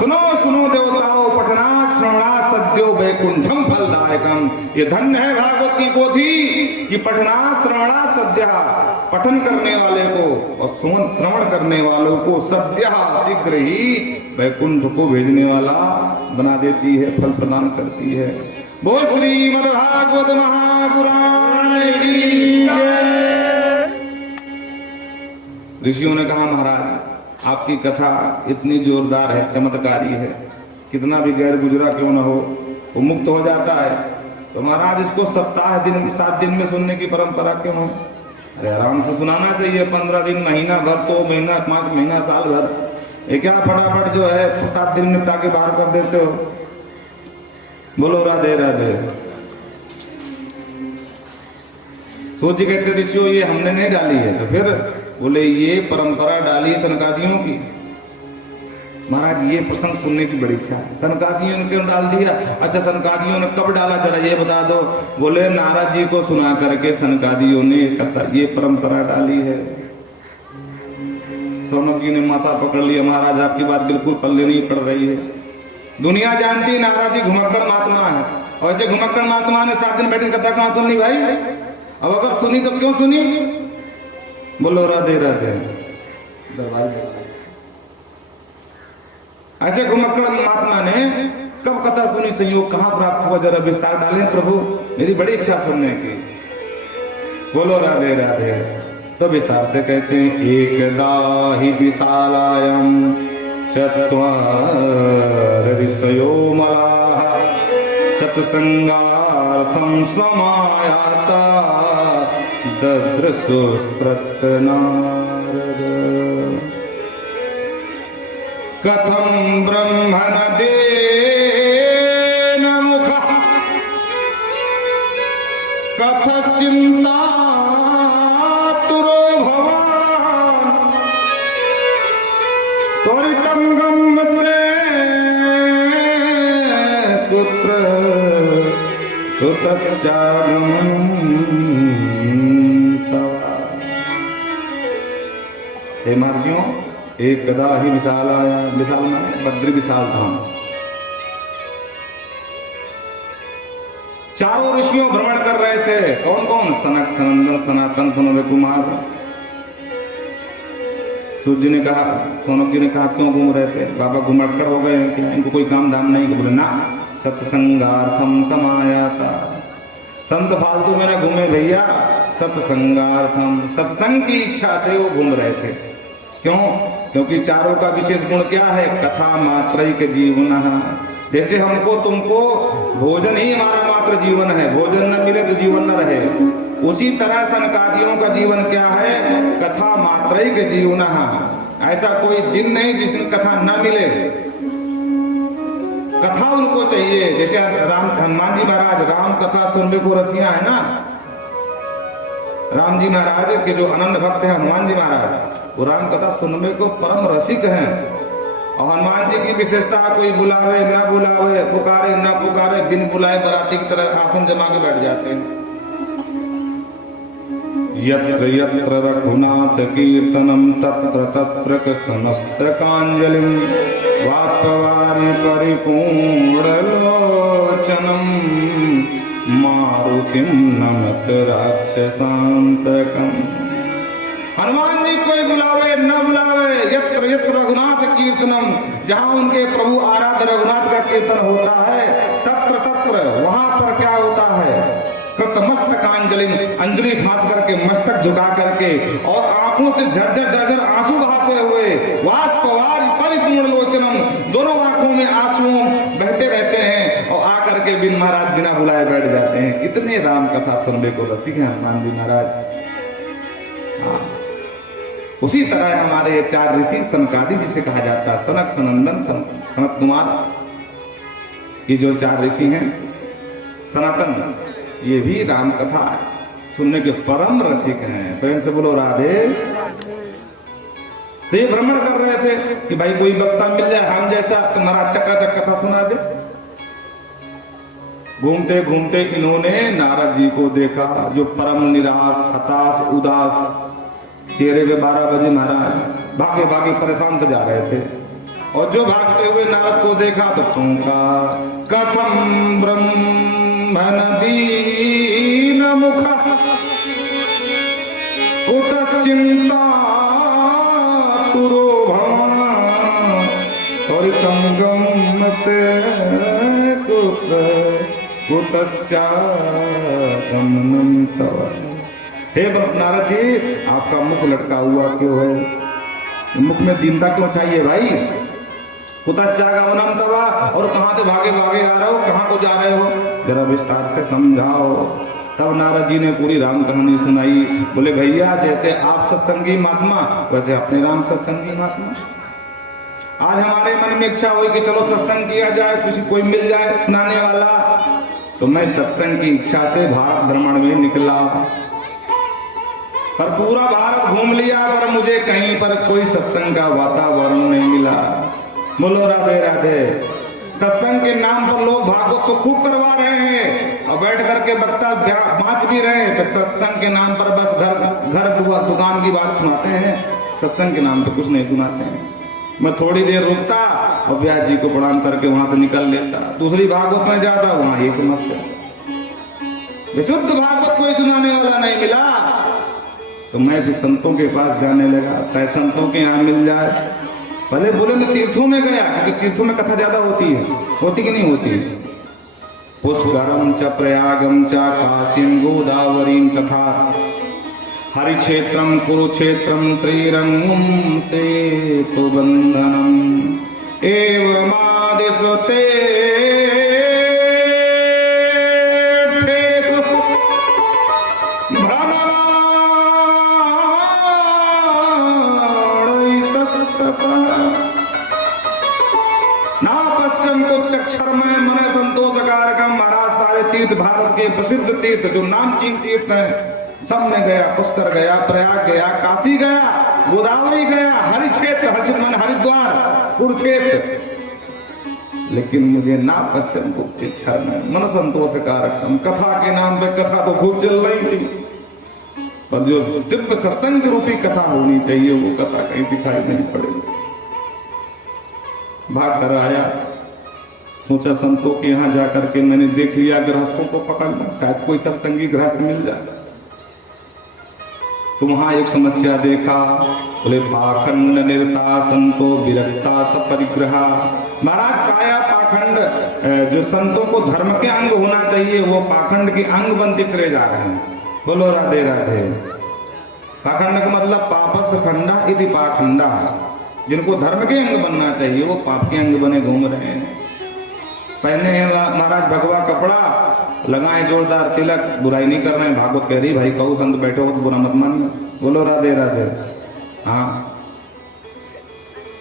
सुनो सुनो देवताओं, पठना श्रवणा सद्यो वैकुंठम फलदायकम। ये धन्य है भागवत की पोथी कि पठना श्रवणा सद्या, पठन करने वाले को और श्रवण करने वालों को सद्या शीघ्र ही वैकुंठ को भेजने वाला बना देती है, फल प्रदान करती है। बोल श्रीमद्भागवत महापुराण की जय। ऋषियों ने कहा महाराज आपकी कथा इतनी जोरदार है, चमत्कारी है, कितना भी गैर गुजरा क्यों न हो वो मुक्त हो जाता है। तो महाराज इसको सप्ताह दिन 7 दिन में सुनने की परंपरा क्यों हो? अरे आराम से सुनाना चाहिए, 15 दिन, महीना भर, 2 महीना, 5 महीना, साल भर। ये क्या फटाफट जो है 7 दिन निपटा के बाहर कर देते हो? बोलो राधे राधे। सोच कहते ऋषियों ये हमने नहीं डाली है, तो फिर बोले ये परंपरा डाली सनकादियों की। महाराज ये प्रसंग सुनने की बड़ी इच्छा है। सनकादियों ने क्यों डाल दिया? अच्छा सनकादियों ने कब डाला जरा ये बता दो। बोले नारद जी को सुना करके सनकादियों ने ये परंपरा डाली है। सौनक जी ने माथा पकड़ लिया, महाराज आपकी बात बिल्कुल पल्ले नहीं पड़ रही है। दुनिया जानती नारद जी घुमक्कड़ महात्मा है, और ऐसे घुमक्कड़ महात्मा ने 7 दिन बैठ के कथा कहाँ सुननी भाई? अब अगर सुनी तो क्यों सुनी? बोलो राधे राधे। ऐसे घुमक्कड़ महात्मा ने कब कथा सुनी, संयोग कहाँ प्राप्त हुआ? जरा विस्तार डालें प्रभु, मेरी बड़ी इच्छा सुनने की। बोलो राधे राधे। तो विस्तार से कहते हैं, एकदा ही विशालायम चत्वार ऋषयो मलाः सत्संगार्थं समायाता ददृशुस्त्रत नारद। कथं ब्रह्मण देन मुखः कथश्चिन्ता हे महर्षियों, एक गदा ही विशाल आया। विशाल माने बद्री विशाल धाम। चारों ऋषियों भ्रमण कर रहे थे। कौन कौन? सनक, सनंदन, सनातन, सनोदय कुमार। सूर्य ने कहा, सोनक जी ने कहा क्यों घूम रहे थे? बाबा घुमक्कड़ हो गए क्या? इनको कोई काम धाम नहीं? बोले ना, सत्संगार्थम समायाता। संत फालतू में ना घूमे भैया, सत्संगार्थम, सत्संग की इच्छा से वो घूम रहे थे। क्यों? क्योंकि चारों का विशेष गुण क्या है? कथा मात्रैक जीवन। जैसे हमको तुमको भोजन ही हमारा मात्र जीवन है, भोजन न मिले तो जीवन न रहे, उसी तरह सनकादियों का जीवन क्या है? कथा मात्रैक जीवन। ऐसा कोई दिन नहीं जिस दिन कथा न मिले। कथा उनको चाहिए। जैसे हनुमान जी महाराज राम कथा सुनने को रसिया है ना। राम जी महाराज के जो अनंत भक्त है हनुमान जी महाराज, वो राम कथा सुनने को परम रसिक हैं। और हनुमान जी की विशेषता, कोई बुलावे न बुलावे, पुकारे न पुकारे, बिन बुलाए बराती की तरह आसन जमा के बैठ जाते हैं। यत्र यत्र रघुनाथ कीर्तनम तत्र तत्र कृष्णमस्तकांजलिं बाष्पवारि परिपूर्ण लोचनम मारुतिम नमत राक्षसांतकम। हनुमान जी कोई बुलावे न बुलावे, यत्र यत्र रघुनाथ कीर्तनम, जहां उनके प्रभु आराध्य रघुनाथ का कीर्तन होता है, तत्र तत्र वहां पर क्या होता है, कृतमस्तकांजलि, अंजलि फांस करके मस्तक झुका करके और आंखों से झरझर झरझर आंसू बहाते हुए, वाष्पवारि परिपूर्ण लोचनम, दोनों आंखों में आंसू बहते रहते हैं और आकर के बिन महाराज बिना बुलाए बैठ जाते हैं। इतने राम कथा सुनने को रसिक हैं हनुमान जी महाराज। उसी तरह हमारे ये चार ऋषि सनकादि जिसे कहा जाता है, सनक सनंदन सनत कुमार, ये जो चार ऋषि हैं सनातन, ये भी राम कथा सुनने के परम रसिक हैं। प्रेम से बोलो राधे। तो ये भ्रमण कर रहे थे कि भाई कोई वक्ता मिल जाए हम जैसा, तो महाराज चकाचक कथा सुना दे। घूमते घूमते इन्होंने नारद जी को देखा, जो परम निराश हताश उदास चेहरे पे 12 बजे महाराज भागे भागे परेशान तो जा रहे थे, और जो भागते हुए नारद को देखा तो उनका कथम ब्रह्म नदीन मुख कुतश्चिंता तुरो भवान त्वरितम गम्यते कुतस्या गमनं तव। हे नारद जी, आपका मुख लटका हुआ क्यों है? मुख में दीनता क्यों चाहिए भाई? कुतश्चागमनं तव, और कहां से भागे भागे आ रहे हो, कहां को जा रहे हो, जरा विस्तार से समझाओ। तब नारद जी ने पूरी राम कहानी सुनाई। बोले भैया, जैसे आप सत्संगी महात्मा, वैसे अपने राम सत्संगी महात्मा। आज हमारे मन में इच्छा हुई कि चलो सत्संग किया जाए, किसी कोई मिल जाए सुनाने वाला, तो मैं सत्संग की इच्छा से भारत भ्रमण में निकला, पर पूरा भारत घूम लिया, पर मुझे कहीं पर कोई सत्संग का वातावरण नहीं मिला। बोलो राधे राधे। सत्संग के नाम पर लोग भागवत तो खूब करवा रहे हैं और बैठ करके वक्ता बाँच भी रहे हैं, तो सत्संग के नाम पर बस घर दुकान की बात सुनाते हैं, सत्संग के नाम पर कुछ नहीं सुनाते हैं। मैं थोड़ी देर रुकता और व्यास जी को प्रणाम करके वहां से निकल लेता, दूसरी भागवत में जाता, वहां ये समस्या, विशुद्ध भागवत कोई सुनाने वाला नहीं मिला। तो मैं भी संतों के पास जाने लगा, शायद संतों के यहाँ मिल जाए। पहले बोले मैं तीर्थों में गया, क्योंकि तीर्थों में कथा ज्यादा होती है, होती कि नहीं होती? पुष्करम च प्रयागम च काशीम गोदावरीम तथा हरिक्षेत्रम कुरुक्षेत्रम त्रिरंगम सेतुबंधनम एवमादिशते तीर्थ, भारत के प्रसिद्ध तीर्थ जो नामचीन तीर्थ हैं, सब में गया। पुष्कर गया, प्रयाग गया, काशी गया, गोदावरी गया, हरिक्षेत्र, हरिद्वार, कुरुक्षेत्र, लेकिन मुझे ना पश्चिम इच्छा में मन संतोष कारकम। कथा के नाम पे कथा तो खूब चल रही थी, पर जो दिव्य सत्संग रूपी कथा होनी चाहिए वो कथा कहीं दिखाई नहीं पड़ेगी। भाग कर आया, सोचा संतों के यहाँ जाकर के मैंने देख लिया, गृहस्थों को पकड़ना, शायद कोई सत्संगी गृहस्थ मिल जाए। तो वहां एक समस्या देखा, बोले पाखंड निरता संतो विरक्ता सपरिग्रहा। महाराज काया पाखंड जो संतों को धर्म के अंग होना चाहिए, वो पाखंड के अंग बनते चले जा रहे हैं। बोलो राधे राधे। पाखंड का मतलब पापस खंडा इति पाखंडा, जिनको धर्म के अंग बनना चाहिए वो पाप के अंग बने घूम रहे हैं। पहने हैं महाराज भगवा कपड़ा, लगाए जोरदार तिलक, बुराई नहीं कर रहे हैं। भागवत कह रही भाई कहू संत बैठो तो बुरा मत मानिए। बोलो राधे राधे। हाँ,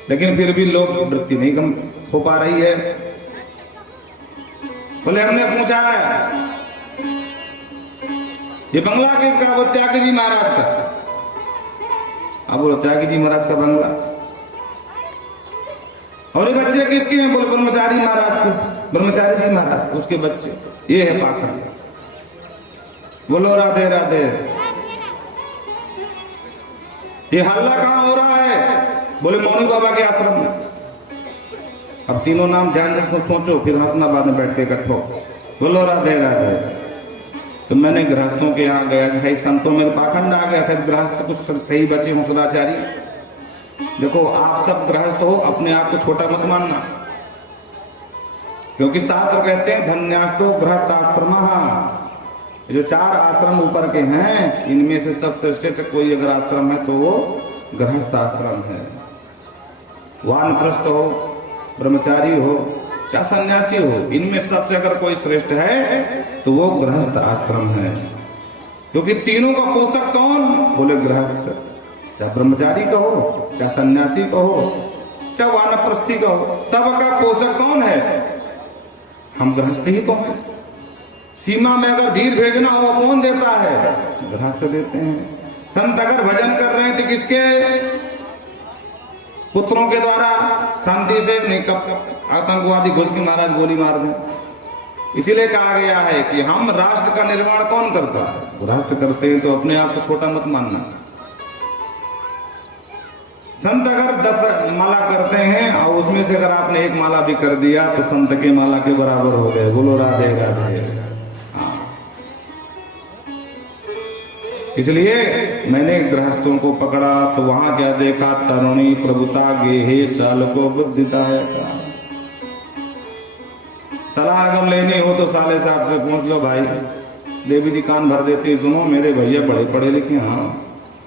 लेकिन फिर भी लोग वृत्ति नहीं कम हो पा रही है। बोले हमने पूछा है ये बंगला किसका? वो त्यागी जी महाराज का। अब बोलो त्यागी जी महाराज का बंगला। और ये बच्चे किसके हैं? बोले ब्रह्मचारी महाराज के, ब्रह्मचारी जी महाराज उसके बच्चे। ये है पाखंड। बोलो राधे राधे। ये हल्ला कहां हो रहा है? बोले मौनी बाबा के आश्रम में। अब तीनों नाम ध्यान से सोचो, फिर हंसना बाद में बैठ के इकट्ठो। बोलो राधे राधे। तो मैंने गृहस्थों के यहाँ गया कि सही संतों में पाखंड आ गया, शायद गृहस्थ कुछ सही बचे हों सदाचारी। देखो आप सब गृहस्थ हो, अपने आप को छोटा मत मानना, क्योंकि शास्त्र कहते हैं धन्यास्तो गृहस्थाश्रम। जो 4 आश्रम ऊपर के हैं इनमें से सबसे श्रेष्ठ कोई अगर आश्रम है तो वो गृहस्थ आश्रम है। वानप्रस्थ हो, ब्रह्मचारी हो, चाहे सन्यासी हो, इनमें सबसे अगर कोई श्रेष्ठ है तो वो गृहस्थ आश्रम है। क्योंकि तीनों का पोषक कौन? बोले गृहस्थ। चाहे ब्रह्मचारी का हो, चाहे सन्यासी का हो, चाहे वानप्रस्थी का हो, सबका पोषक कौन है? हम गृहस्थ ही तो हैं। सीमा में अगर भीड़ भेजना हो कौन देता है? गृहस्थ देते हैं। संत अगर भजन कर रहे हैं तो किसके पुत्रों के द्वारा? शांति से नहीं, कब आतंकवादी घुस के महाराज गोली मार दें। इसीलिए कहा गया है कि हम राष्ट्र का निर्माण कौन करता है? गृहस्थ करते हैं। तो अपने आप को छोटा मत मानना। संत अगर 10 माला करते हैं और उसमें से अगर आपने 1 माला भी कर दिया तो संत के माला के बराबर हो गए। बोलो राधे राधे। इसलिए मैंने गृहस्थों को पकड़ा तो वहां क्या देखा? तरुणी प्रभुता गेहे साल को बुद्धिदायक। सलाह अगर लेनी हो तो साले साहब से पूछ लो भाई। देवी जी कान भर देती, सुनो मेरे भैया बड़े पढ़े लिखे, हाँ,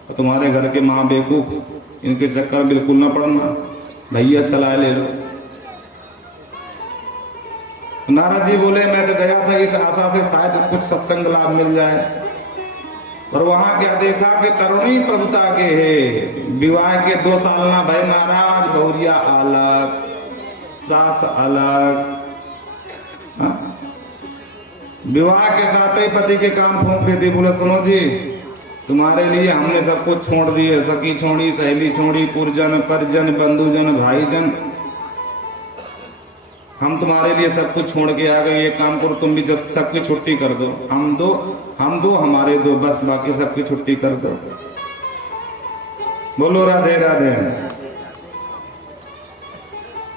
और तुम्हारे घर के माँ बेवकूफ, इनके चक्कर बिल्कुल ना पड़ना, भैया सलाह ले लो। नारद जी बोले मैं तो गया था इस आशा से शायद कुछ सत्संग लाभ मिल जाए, और वहां क्या देखा कि तरुणी प्रभुता के है। विवाह के 2 साल ना भाई महाराज, बहुरिया अलग, सास अलग। विवाह के साथ ही पति के काम फूंक देती। बोले सुनो जी, तुम्हारे लिए हमने सब कुछ छोड़ दिए, सखी छोड़ी, सहेली छोड़ी, पुरजन परिजन बंधुजन भाईजन, हम तुम्हारे लिए सब कुछ छोड़ के आ गए। ये काम करो, तुम भी सबकी छुट्टी कर दो, हम दो हमारे 2, बस बाकी सबकी छुट्टी कर दो। बोलो राधे राधे।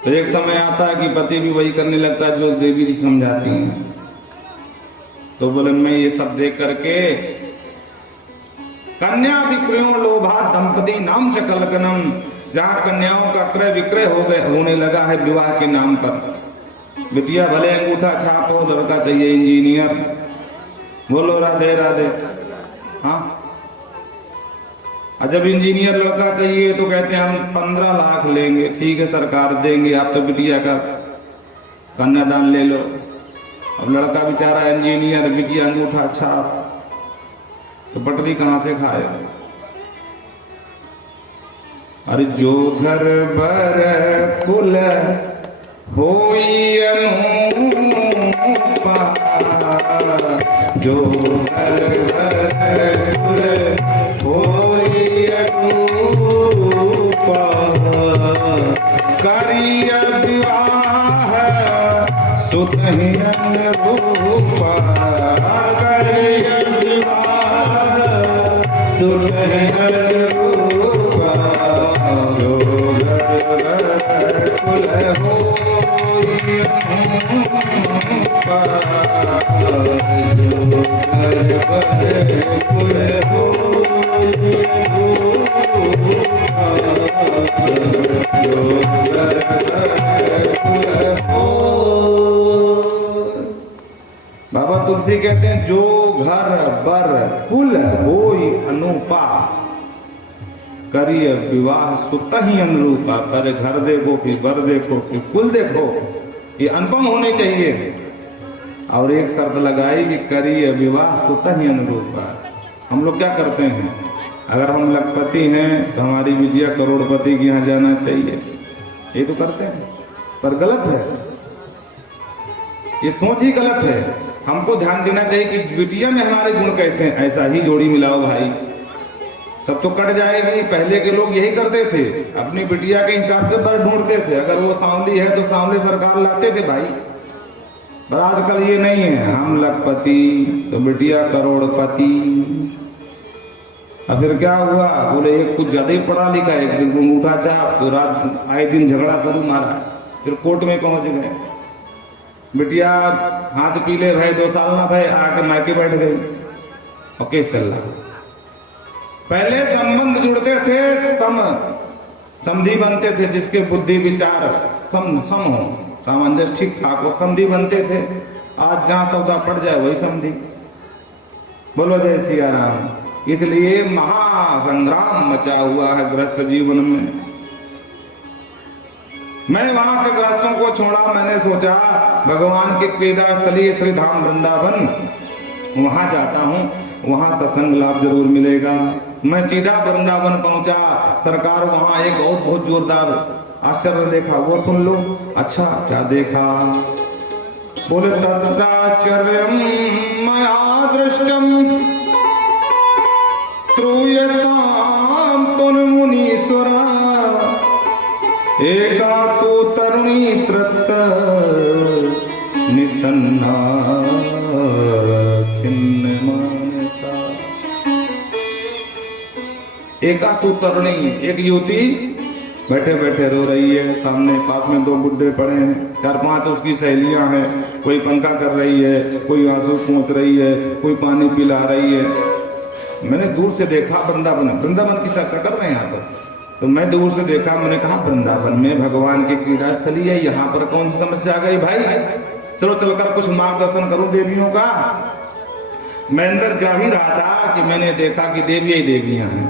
तो एक समय आता है कि पति भी वही करने लगता है जो देवी जी समझाती हैं। तो बोले मैं ये सब देख करके कन्या विक्रयों लोभा दंपति नाम च कलकनम, जहाँ कन्याओं का क्रय विक्रय होने लगा है विवाह के नाम पर। बिटिया भले अंगूठा छाप हो, लड़का चाहिए इंजीनियर। बोलो राधे राधे। हाँ, और जब इंजीनियर लड़का चाहिए तो कहते हैं हम 15 लाख लेंगे। ठीक है सरकार देंगे, आप तो बिटिया का कन्यादान ले लो। अब लड़का बेचारा इंजीनियर, बिटिया अंगूठा छाप, तो पटरी कहां से खाए? अरे जो घर बर कुल होई अनूपा, जो घर बर कुल होई अनूपा, करिय विवाह सुतहि अनुरूपा, करिय विवाह सुतहि अनुरूपा, जो घर बर कुल होई अनूपा, जो घर बर कुल होई अनूपा, जो घर बर कुल बाबा तुलसी कहते हैं जो घर बर कुल होई अनुपा, करिय विवाह सुतहि अनुरूपा। पहले घर देखो, फिर बर देखो, फिर कुल देखो, ये अनुपम होने चाहिए। और एक शर्त लगाई कि करिय विवाह सुतहि अनुरूपा। हम लोग क्या करते हैं, अगर हम लखपति हैं तो हमारी बिटिया करोड़पति के यहाँ जाना चाहिए, ये तो करते हैं, पर गलत है, ये सोच ही गलत है। हमको ध्यान देना चाहिए कि बिटिया में हमारे गुण कैसे हैं, ऐसा ही जोड़ी मिलाओ भाई, तब तो कट जाएगी। पहले के लोग यही करते थे, अपनी बिटिया के हिसाब से बर ढूंढते थे। अगर वो सांवली है तो सांवली सरकार लाते थे भाई, पर आजकल ये नहीं है, हम लखपति तो बिटिया करोड़पति। अब फिर क्या हुआ, बोले एक कुछ ज्यादा ही पढ़ा लिखा, एक अंगूठा छाप, तो रात आए दिन झगड़ा शुरू मारा, फिर कोर्ट में पहुंच गए। बिटिया हाथ पीले भय 2 साल ना भय, आके मायके बैठ गई। और केस चल रहा। पहले संबंध जुड़ते थे, समधी बनते थे, जिसके बुद्धि विचार सम हो, सामंजस्य ठीक ठाक हो, समधी बनते थे। आज जहां सौदा पड़ जाए वही समधी। बोलो जय सिया राम। इसलिए महासंग्राम मचा हुआ है गृहस्थ जीवन में। मैं वहां के गृहस्थों को छोड़ा, मैंने सोचा भगवान के क्रीड़ा स्थली श्री धाम वृंदावन, वहां जाता हूं, वहां सत्संग लाभ जरूर मिलेगा। मैं सीधा वृंदावन पहुंचा। सरकार वहां एक बहुत जोरदार आश्चर्य देखा, वो सुन लो। अच्छा क्या देखा? बोले तत्राचर्यम मया दृष्टम श्रूयताम तुन्मुनीश्वरा एका तो तरुणी तृत निसन्ना खिन्नमानसा। एका तो तरुणी, एक युवती बैठे बैठे रो रही है। सामने पास में दो बुड्ढे पड़े हैं, 4-5 उसकी सहेलियां हैं। कोई पंखा कर रही है, कोई आंसू पोंछ रही है, कोई पानी पिला रही है। मैंने दूर से देखा, वृंदावन की चर्चा कर रहे हैं यहाँ पर, तो मैं दूर से देखा। मैंने कहा वृंदावन में भगवान की क्रीड़ा स्थली है, यहाँ पर कौन सी समस्या आ गई भाई? चलो चलकर कुछ मार्गदर्शन करूं देवियों का। मैं अंदर जा ही रहा था कि मैंने देखा कि देवियां ही देवियां हैं,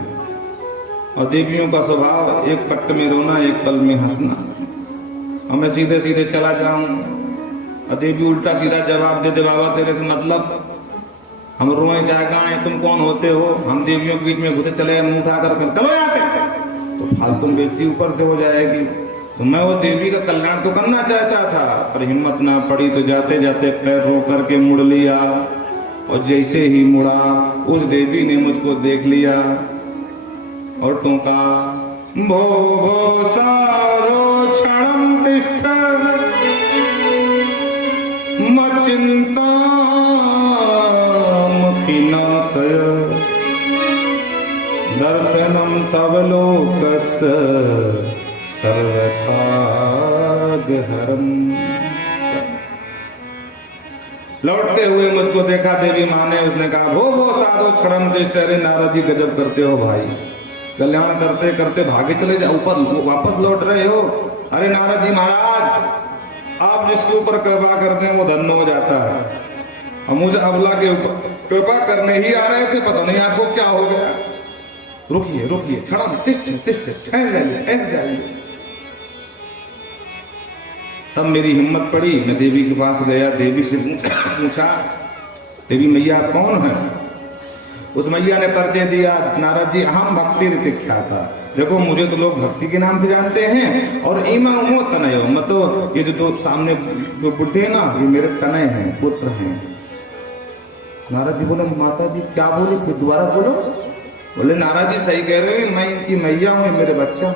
और देवियों का स्वभाव एक पट्ट में रोना, एक पल में हंसना। और मैं सीधे सीधे चला जाऊं और देवी उल्टा सीधा जवाब दे दे, बाबा तेरे से मतलब, हम रोए चाहे गाएं, तुम कौन होते हो? हम देवियों के बीच में घुसे चले, मुंह उठाकर चलो यहाँ से, तो फालतू बेइज्जती ऊपर से हो जाएगी। तो मैं वो देवी का कल्याण तो करना चाहता था, पर हिम्मत ना पड़ी, तो जाते जाते पैर रो करके मुड़ लिया। और जैसे ही मुड़ा, उस देवी ने मुझको देख लिया और टोका, भो भो सारो क्षणम तिष्ठ मचिंता मुखिनाशय दर्शनम तव लोकस सर्वथा गहरम। लौटते हुए मुझको देखा देवी माँ ने, उसने कहा भो साधो क्षणम तिष्ठ। अरे नारद जी गजब करते हो भाई, कल्याण करते करते भागे चले जाओ, ऊपर वापस लौट रहे हो। अरे नारद जी महाराज, आप जिसके ऊपर कृपा करते हैं वो धन्य हो जाता है, और मुझे अबला के ऊपर कृपा करने ही आ रहे थे, पता नहीं आपको क्या हो गया। रुकिए रुकिए, क्षण तिष्ठ तिष्ठ, ठहर जाइए। तब मेरी हिम्मत पड़ी, मैं देवी के पास गया, देवी से पूछा देवी मैया कौन है? उस मैया ने परिचय दिया, नारद जी हम भक्ति ऋतिख्याता। देखो मुझे तो लोग भक्ति के नाम से जानते हैं, और इमा उमो तनयो, मत तो ये जो सामने जो बुढ़े ना, ये मेरे तनय हैं, पुत्र हैं। नारद जी बोले माता जी क्या बोले, फिर दोबारा बोलो। बोले नारद जी सही कह रहे हैं, मैं इनकी मैया हूँ, मेरे बच्चा।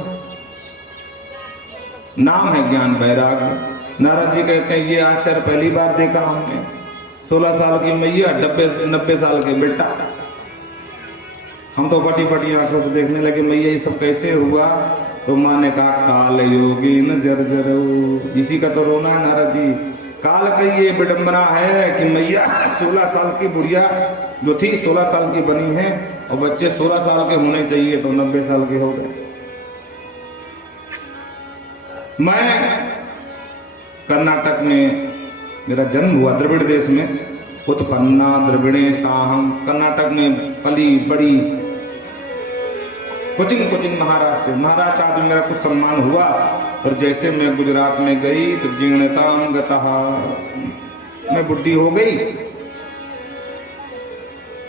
नाम है ज्ञान वैराग्य। नारद जी कहते हैं ये आश्चर्य पहली बार देखा हमने। 16 साल की मैया, 90 साल के बेटा। हम तो फटी फटी आंखों से देखने लगे, मैया ये सब कैसे हुआ? तो माँ ने कहा काल योगी न जर्जर, इसी का तो रोना है नारद जी। काल का ये विडंबना है कि मैया 16 साल की बुढ़िया जो थी 16 साल की बनी है, और बच्चे 16 साल के होने चाहिए तो 90 साल के हो गए। मैं कर्नाटक में मेरा जन्म हुआ, द्रविड़ देश में, उत्पन्ना द्रविड़े साहम। कर्नाटक में पली बड़ी, कोचिन महाराष्ट्र आदि मेरा कुछ सम्मान हुआ। और जैसे मैं गुजरात में गई तो जीर्णताम गतः, मैं बुढ़ी हो गई।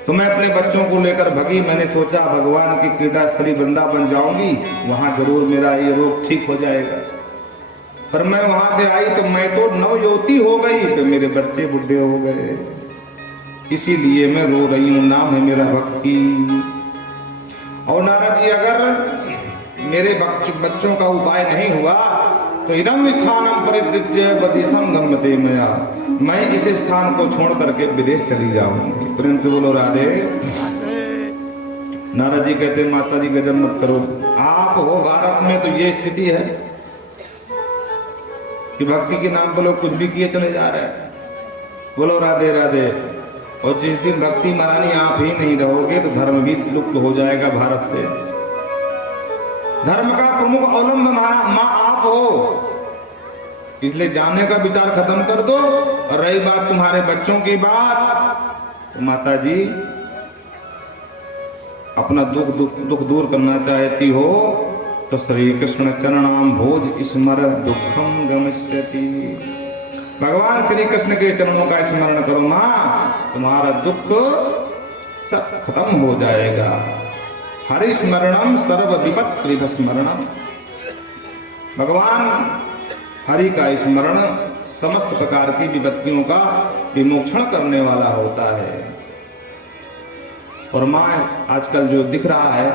तो मैं अपने बच्चों को लेकर भगी। मैंने सोचा भगवान की क्रीड़ा स्थली वृंदावन जाऊंगी, वहां जरूर मेरा ये रोग ठीक हो जाएगा। पर मैं वहां से आई तो मैं तो नवयुवती हो गई, तो मेरे बच्चे बुढ़े हो गए। इसीलिए मैं रो रही हूं, नाम है मेरा भक्ति। और नारद जी अगर मेरे बच्चों का उपाय नहीं हुआ तो इदम स्थानम परित्यज्य बदिशम गम्यते मया, मैं इस स्थान को छोड़ करके विदेश चली जाऊंगी। प्रेम से बोलो राधे। नारद जी कहते माता जी गजब मत करो, आप हो भारत में तो ये स्थिति है कि भक्ति के नाम पर लोग कुछ भी किए चले जा रहे हैं। बोलो राधे राधे। और जिस दिन भक्ति महारानी आप ही नहीं रहोगे तो धर्म भी लुप्त हो जाएगा भारत से। धर्म का प्रमुख अवलंब माँ आप हो, इसलिए जाने का विचार खत्म कर दो। और रही बात तुम्हारे बच्चों की बात, तो माता जी अपना दुख दूर करना चाहती हो तो श्री कृष्ण चरणाम भोज स्मर दुखम गमिष्यति। भगवान श्री कृष्ण के चरणों का स्मरण करो माँ, तुम्हारा दुख सब खत्म हो जाएगा। हरि स्मरणम सर्व विपत्ति स्मरणम। भगवान हरि का स्मरण समस्त प्रकार की विपत्तियों का विमोक्षण करने वाला होता है। और माँ आजकल जो दिख रहा है,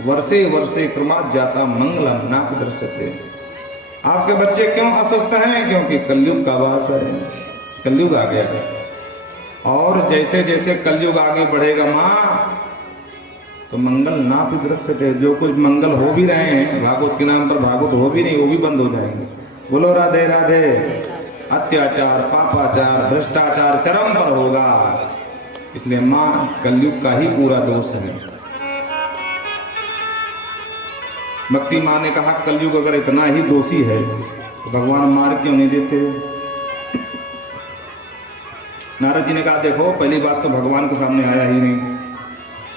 वर्षे वर्षे क्रमात् जाता मंगलम नाक दृश्यते। आपके बच्चे क्यों अस्वस्थ हैं? क्योंकि कलयुग का वास है, कलयुग आ गया है। और जैसे जैसे कलयुग आगे बढ़ेगा माँ, तो मंगल नाप दृश्यते। जो कुछ मंगल हो भी रहे हैं भागवत के नाम पर, भागवत हो भी नहीं, वो भी बंद हो जाएंगे। बोलो राधे राधे। अत्याचार, पापाचार, भ्रष्टाचार चरम पर होगा। इसलिए माँ कलयुग का ही पूरा दोष है। भक्ति माँ ने कहा कलयुग अगर इतना ही दोषी है तो भगवान मार क्यों नहीं देते? नारद जी ने कहा देखो, पहली बात तो भगवान के सामने आया ही नहीं।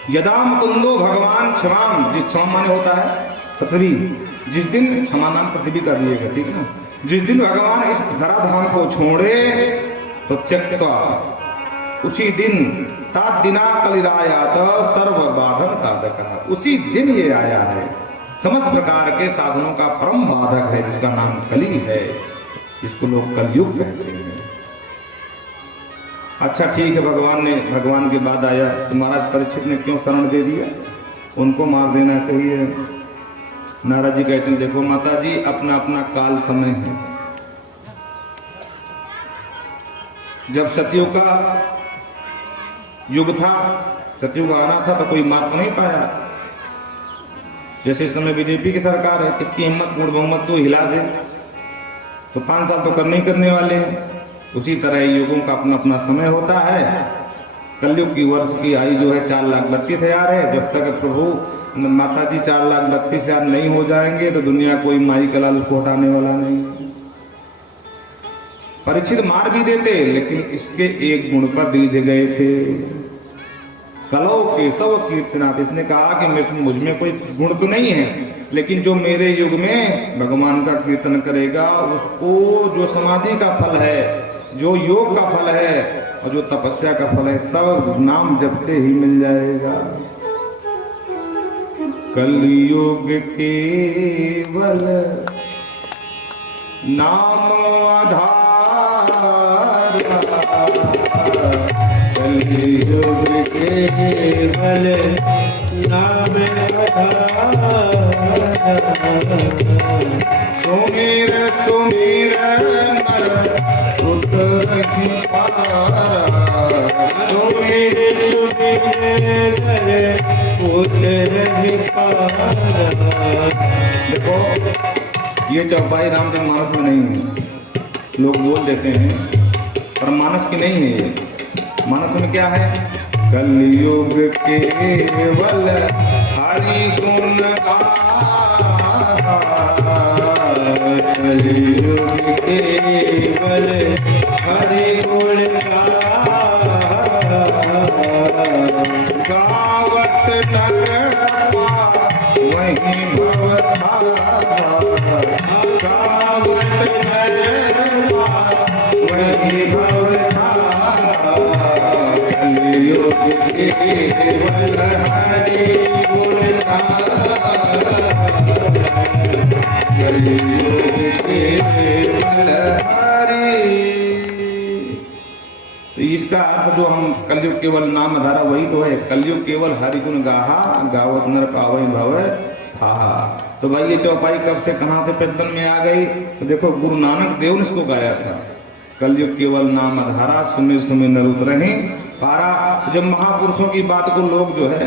यदा मुकुंदो भगवान क्षमाम, जिस क्षमा माने होता है पृथ्वी, जिस दिन क्षमा नाम पृथ्वी का दिएगा, ठीक है ना। जिस दिन भगवान इस धराधाम को छोड़े तो त्यक्त्वा, उसी दिन तात दिना कलिरायात सर्व बाधक साधक, उसी दिन ये आया है। समस्त प्रकार के साधनों का परम बाधक है, जिसका नाम कली है, इसको लोग कलयुग कहते हैं। अच्छा ठीक है, भगवान के बाद आया तो महाराज परीक्षित ने क्यों शरण दे दिया? उनको मार देना चाहिए। नारद जी कहते हैं देखो माता जी, अपना अपना काल समय है। जब सतयुग का युग था, सतयुग आना था, तो कोई मार तो नहीं पाया। जैसे इस समय बीजेपी की सरकार है, किसकी हिम्मत पूर्ण बहुमत तो हिला दे, तो 5 साल तो करने ही करने वाले हैं। उसी तरह युगों का अपना अपना समय होता है। कलयुग की वर्ष की आयु जो है 4,32,000 है। जब तक प्रभु माता जी 4,32,000 नहीं हो जाएंगे तो दुनिया कोई माई का लाल को हटाने वाला नहीं। परीक्षित मार भी देते, लेकिन इसके एक गुण पर दीजे गए थे, कलौ केशव कीर्तनाथ। इसने कहा कि मुझ में कोई गुण तो नहीं है, लेकिन जो मेरे युग में भगवान का कीर्तन करेगा उसको जो समाधि का फल है, जो योग का फल है और जो तपस्या का फल है, सब नाम जप से ही मिल जाएगा। कलयुग केवल नाम आधार, कलयुग केवल नाम आधार। सुमिर सुमिर नर उतरहि पारा, सुमिर सुमिर नर उतरहि पारा। देखो ये चौपाई रामचरितमानस में नहीं है, लोग बोल देते हैं, पर मानस की नहीं है ये। मानस में क्या है? कलयुग केवल हरि गुण गाथा, कलयुग केवल हरि गुण गावत नर वहीं भवधारा, गावत नर वहीं भवधारा। कलयुग केवल हरि गुण गाथा, कलयुग केवल हरि। तो इसका अर्थ जो हम कलयुग केवल नाम धारा वही तो है। कलयुग केवल हरि गुण गाहा, गावत नर पावै भव थाहा। तो भाई ये चौपाई कब से कहां से प्रचलन में आ गई? तो देखो गुरु नानक देव ने इसको गाया था, कलयुग केवल नाम धारा, सुमिर सुमिर नर उतरहि पारा। जब महापुरुषों की बात को लोग जो है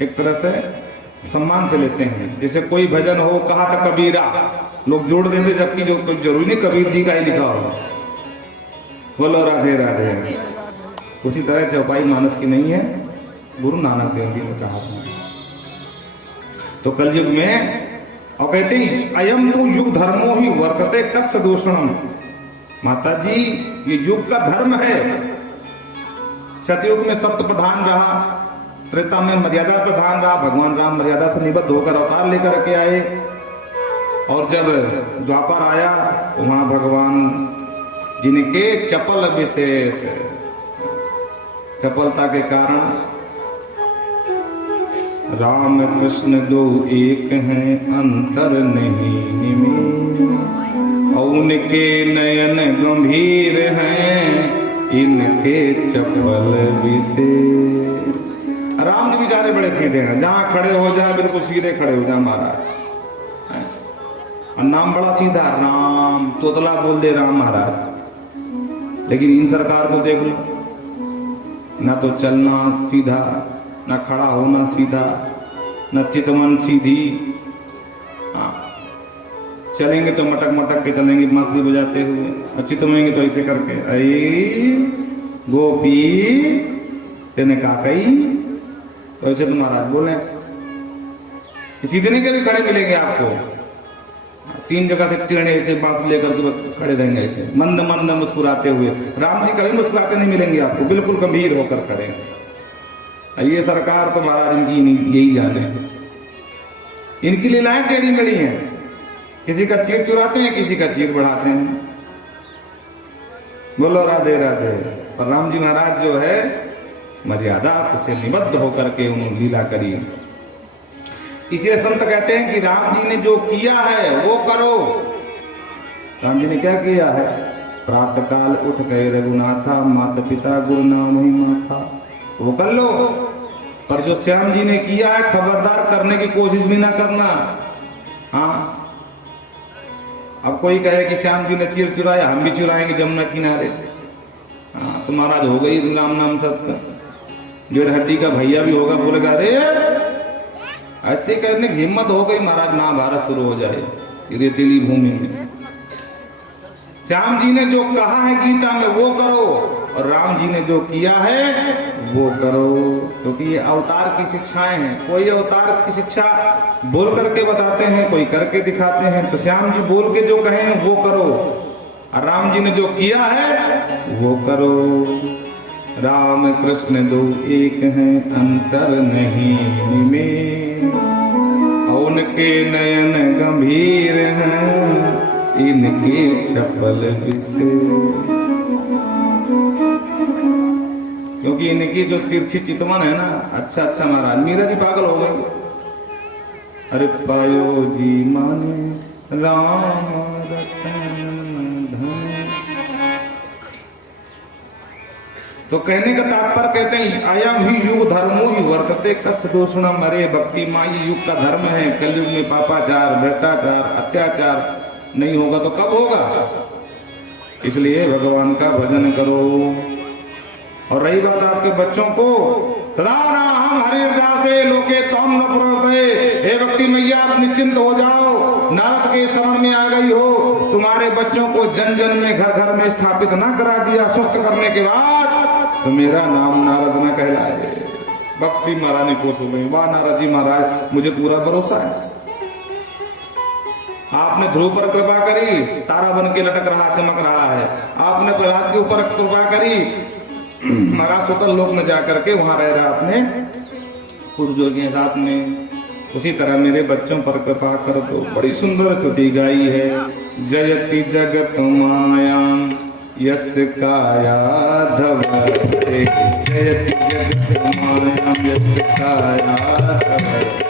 एक तरह से सम्मान से लेते हैं, जैसे कोई भजन हो, कहा था कबीरा, लोग जोड़ देते, जबकि जो कोई जरूरी नहीं कबीर जी का ही लिखा हो। बोलो राधे राधे। उसी तरह चौपाई मानस की नहीं है, गुरु नानक देव जी ने कहा था। तो कलयुग में और कहते हैं अयम तो युग धर्मो ही वर्तते कस्य दूषणम। माता जी ये युग का धर्म है। सतयुग में सप्त प्रधान रहा, त्रेता में मर्यादा प्रधान रहा, भगवान राम मर्यादा से निबद्ध होकर अवतार लेकर के आए, और जब द्वापर आया तो वहां भगवान जिनके चपल विशेष, चपलता के कारण राम कृष्ण दो एक हैं अंतर नहीं में, और उनके नयन गंभीर हैं इनके चपल विशेष। राम जी बेचारे बड़े सीधे हैं, जहां खड़े हो जाए बिल्कुल सीधे खड़े हो जाए महाराज, और नाम बड़ा सीधा राम, तोतला बोल दे राम महाराज। लेकिन इन सरकार को देख लो, ना तो चलना सीधा, ना खड़ा होना सीधा, न चितवन सीधी। हाँ, चलेंगे तो मटक मटक के चलेंगे बांसुरी बजाते हुए, और चितवेंगे तो ऐसे करके आई गोपी तेने काकई, तो ऐसे तो महाराज बोले। सीधे नहीं कभी खड़े मिलेंगे आपको, 3 जगह से टेढ़े ऐसे बांस लेकर के खड़े रहेंगे ऐसे मंद मंद मुस्कुराते हुए। राम जी कभी मुस्कुराते नहीं मिलेंगे आपको, बिल्कुल गंभीर होकर खड़े हैं। ये सरकार तो महाराज इनकी यही जाने, इनकी लीलाएं टेढ़ी मेढ़ी हैं, किसी का चीर चुराते हैं, किसी का चीर बढ़ाते हैं। बोलो राधे राधे। और राम जी महाराज जो है मर्यादा से निबद्ध होकर के उन्होंने लीला करी। इसलिए संत कहते हैं कि राम जी ने जो किया है वो करो। राम जी ने क्या किया है? प्रातः काल उठ गए रघुनाथा, माता पिता गुरु नाम ही माथा, वो कर लो। पर जो श्याम जी ने किया है खबरदार करने की कोशिश भी ना करना। हाँ, अब कोई कहे कि श्याम जी ने चीर चुराया, हम भी चुराएंगे जमुना किनारे। हाँ, तो महाराज हो गई राम नाम सत्य। जेठहट्टी का भैया भी होगा, बोलेगा अरे ऐसे करने की हिम्मत हो गई महाराज, महाभारत शुरू हो जाए रेतीली भूमि में। श्याम जी ने जो कहा है गीता में वो करो, और राम जी ने जो किया है वो करो, क्योंकि ये अवतार की शिक्षाएं हैं। कोई अवतार की शिक्षा बोल करके बताते हैं, कोई करके दिखाते हैं। तो श्याम जी बोल के जो कहे हैं वो करो, और राम जी ने जो किया है वो करो। राम कृष्ण दो एक हैं अंतर नहीं में, उनके नयन गंभीर हैं इनके चपल विशेष। क्योंकि इनकी जो तिरछी चितवन है ना, अच्छा अच्छा महाराज मीरा जी पागल हो गई। अरे पायो जी माने राम रतन धन। तो कहने का तात्पर्य कहते हैं अयम ही युग धर्मो ही वर्तते कस्य दोषणम। मरे भक्ति माई युग का धर्म है। कलयुग में पापाचार, भ्रष्टाचार, अत्याचार नहीं होगा तो कब होगा? इसलिए भगवान का भजन करो। और रही बात आपके बच्चों को, रावणा हम हरिदासे लोके तम न प्रवर्ते। हे भक्ति मैया आप निश्चिंत हो जाओ, नारद के शरण में आ गई हो। तुम्हारे बच्चों को जन जन में घर घर में स्थापित ना करा दिया स्वस्थ करने के बाद, तो मेरा नाम नारद न कहलाए। भक्ति महारानी खुश हो गई, वाह नारद जी महाराज मुझे पूरा भरोसा है। आपने ध्रुव पर कृपा करी, तारा बन के लटक रहा चमक रहा है। आपने प्रहलाद के ऊपर कृपा करी, महाराज स्वतंत्र लोक में जाकर के वहां रह रहा अपने पूर्वजों के साथ में। उसी तरह मेरे बच्चों पर कृपा कर दो। बड़ी सुंदर स्तुति गाई है। जयति जगत मायाम यस्य काया धवस्ते, जयति जगत मायाम यस्य काया धवस्ते।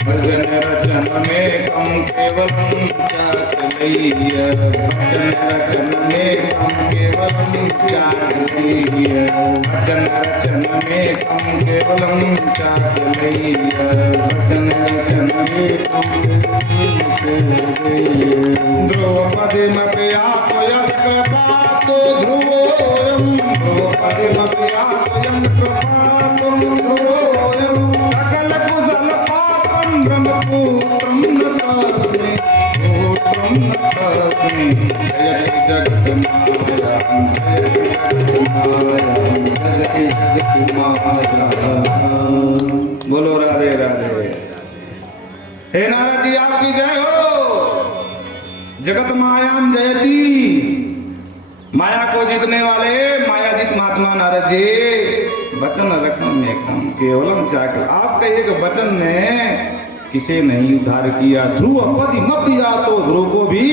भजन रचन में कम केवलम चाकलैया, भजन रचन में कम केवलम चाकलैया, भजन रचन में कम केवलम चाकलैया, भजन रचन में कम केवलम चाकलैया। ध्रुवपदिमपि आतो यत् कृपातो ध्रुवोऽयं, ध्रुवपदिमपि आतो यत् कृपातो ध्रुवोऽयं, सकल कुशल पात्रं ब्रह्मपुत्रं नतामि। त्वं नतास्मि जयति जगत माया जयति जगत माया। बोलो राधे राधे। हे नारद जी आपकी जय हो। जगत मायाम जयती, माया को जीतने वाले मायाजीत महात्मा नारद जी। वचन रखम एकदम केवलम चाकर, आपका एक वचन ने किसे नहीं उद्धार किया। ध्रुव पदि मपिया, तो ध्रुव को भी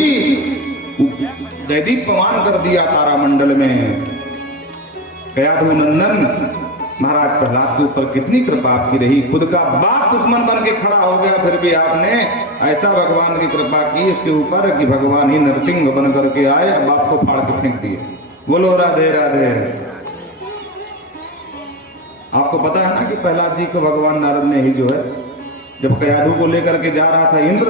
दैदीप्यमान कर दिया तारामंडल में। कयाधु नंदन महाराज प्रहलाद के ऊपर कितनी कृपा आपकी रही। खुद का बाप दुश्मन बन के खड़ा हो गया, फिर भी आपने ऐसा भगवान की कृपा की इसके ऊपर कि भगवान ही नरसिंह बन करके आए, बाप को फाड़ के फेंक दिए। बोलो राधे राधे। आपको पता है ना कि प्रहलाद जी को भगवान नारद ने ही जो है, जब कयाधु को लेकर के जा रहा था इंद्र,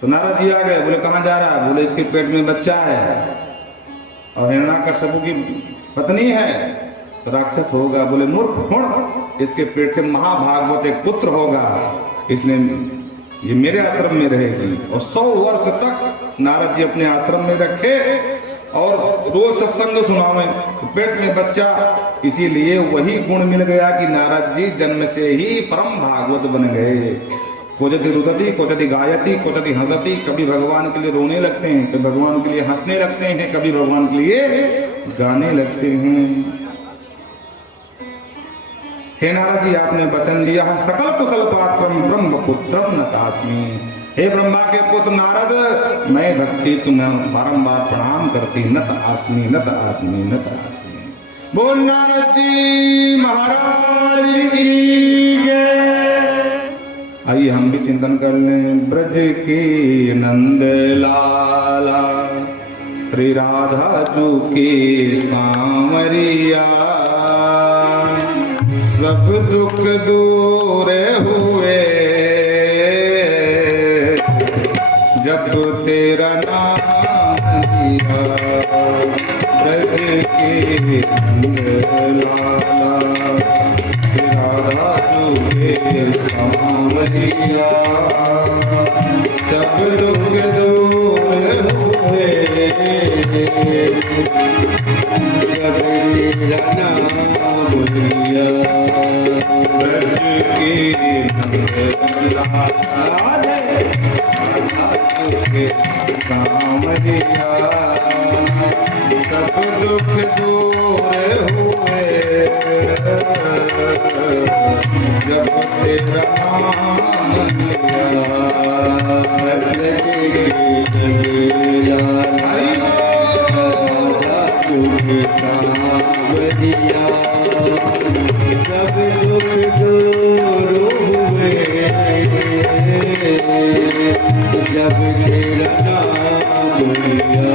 तो नारद जी आ गए। बोले कहाँ जा रहा है? बोले इसके पेट में बच्चा है और हिरण्याकश्यप की पत्नी है, तो राक्षस होगा। बोले मूर्ख छोड़, इसके पेट से महाभागवत एक पुत्र होगा, इसलिए ये मेरे आश्रम में रहेगी। और 100 वर्ष तक नारद जी अपने आश्रम में रखे और रोज सत्संग सुनावे। तो पेट में बच्चा, इसीलिए वही गुण मिल गया कि नारद जी जन्म से ही परम भागवत बन गए। क्वचित रुदती, क्वचित गायती, क्वचित हंसती। कभी भगवान के लिए रोने लगते हैं, कभी भगवान के लिए हंसने लगते हैं, कभी भगवान के लिए गाने लगते हैं। हे नारद जी आपने वचन दिया है, सकल कुशल पात्रम ब्रह्मपुत्रम नतास्मि। हे ब्रह्मा के पुत्र नारद, मैं भक्ति तुम्हें बारंबार प्रणाम करती। नत आस्मि, नत आस्मि, नत आस्मि। बोल नारद जी महाराज की जय। आइए हम भी चिंतन कर लें। ब्रज की नंद लाला श्री राधा जू की सांवरिया, सब दुख दूर हुए जब तेरा नाम लिया। ब्रज की नंद लाला राधा जू के सांवरिया, सब दुख दूर हुए जब तेरा नाम लिया। ब्रज की नंद लाला राधा जू के सांवरिया, सब दुख दूर हुए जब तेरा नाम लिया। ब्रज की नंद लाला राधा जू के सांवरिया, सब दुख दूर हुए जब तेरा नाम लिया।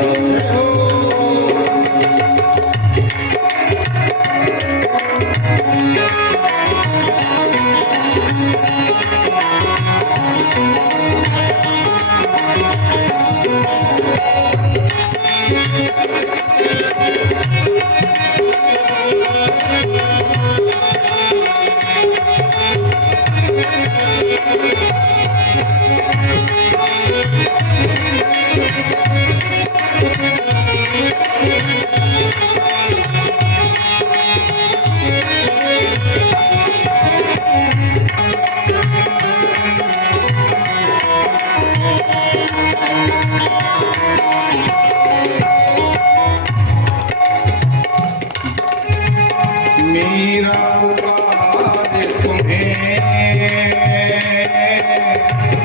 मेरा पुकार तुम्हें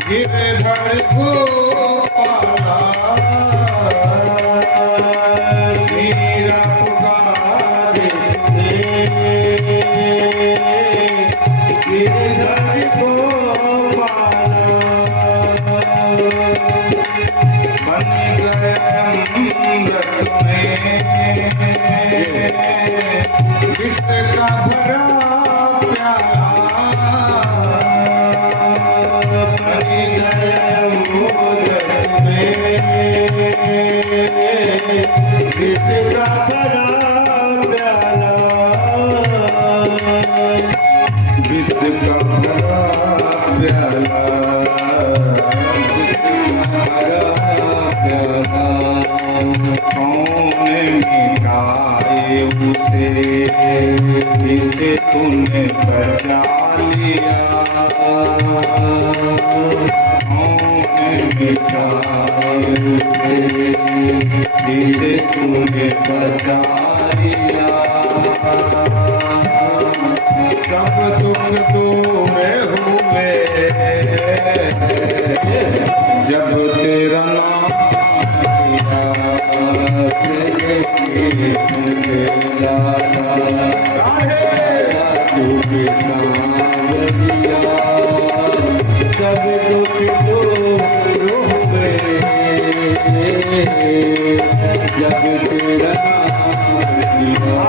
गिरधर गोपाला, मेरा पुकार तुम्हें गिरधर गोपाला। बन गए अमृत में विश्व का भरा प्याला, बन गए अमृत में विश्व का भरा प्याला, विश्व का भरा प्याला, विश्व का भरा उसे जिसे तूने बचा लिया, जिसे तूने बचा लिया। सब दुख दूर हुए जब तेरा नाम लिया, सब दुख दूर हुए जब तेरा नाम लिया।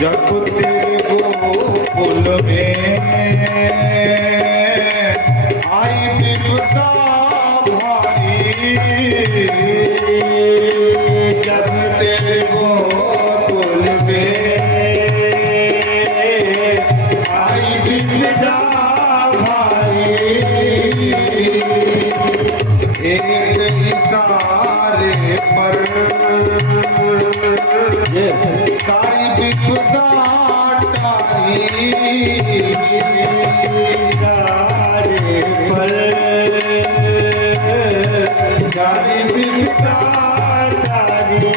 जब तेरे गोकुल में आई विपदा भारी, जब तेरे गोकुल में आई विपदा भारी, एक इशारे पर सारी विपदा टारी, पर सारी विपदा टारी,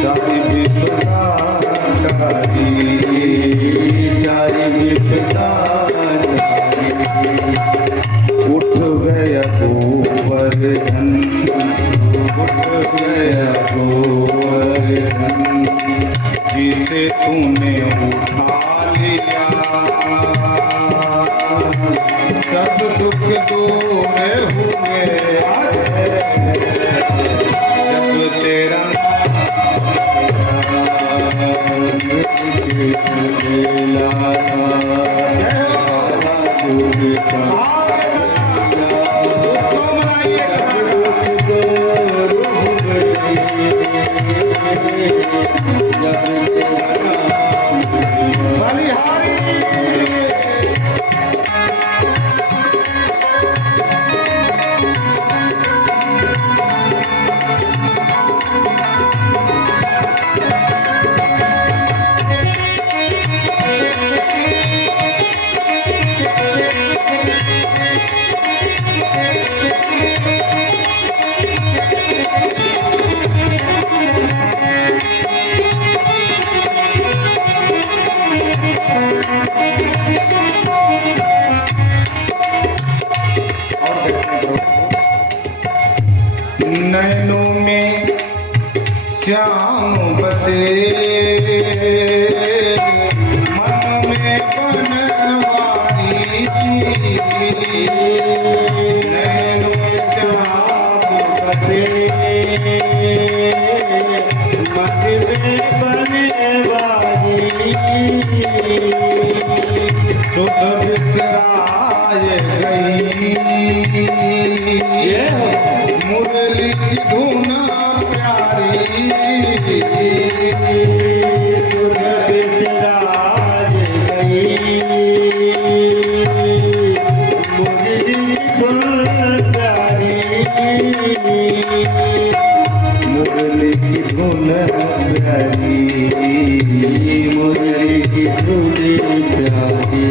सारी विपदा टारी, सारी विपदा टारी। उठ गया गोवर्धन, उठ गया गोवर्धन, जिसे तूने उठा लिया। सब दुख दूर हुए जब तेरा नैनों में श्याम बसे, मन में बनवारी, नैनों में श्याम बसे, मन में बनवारी, सुध बिसराय गई मुरली की धुन प्यारी, सुध बिसराय गई मुरली की धुन प्यारी, मुरली की धुन प्यारी, मुरली की धुन प्यारी।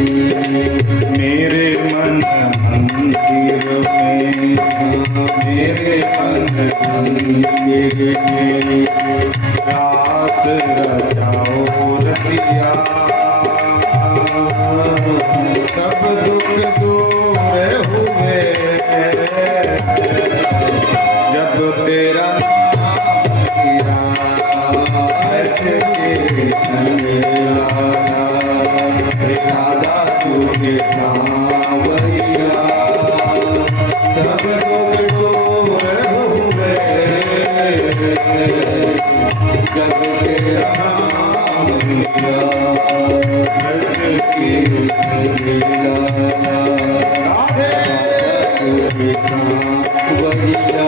मेरे मन मंदिर में, मेरे मन मंदिर में रास रचाओ रसिया, सब दुख दूर हुए जब तेरा नाम लिया, ऐसे कीर्तन गाया। राधा तुझे सांवरिया, सब दुख दूर हुए जब तेरा नाम लिया, ऐसे कीर्तन गाया। राधे तुझे सांवरिया।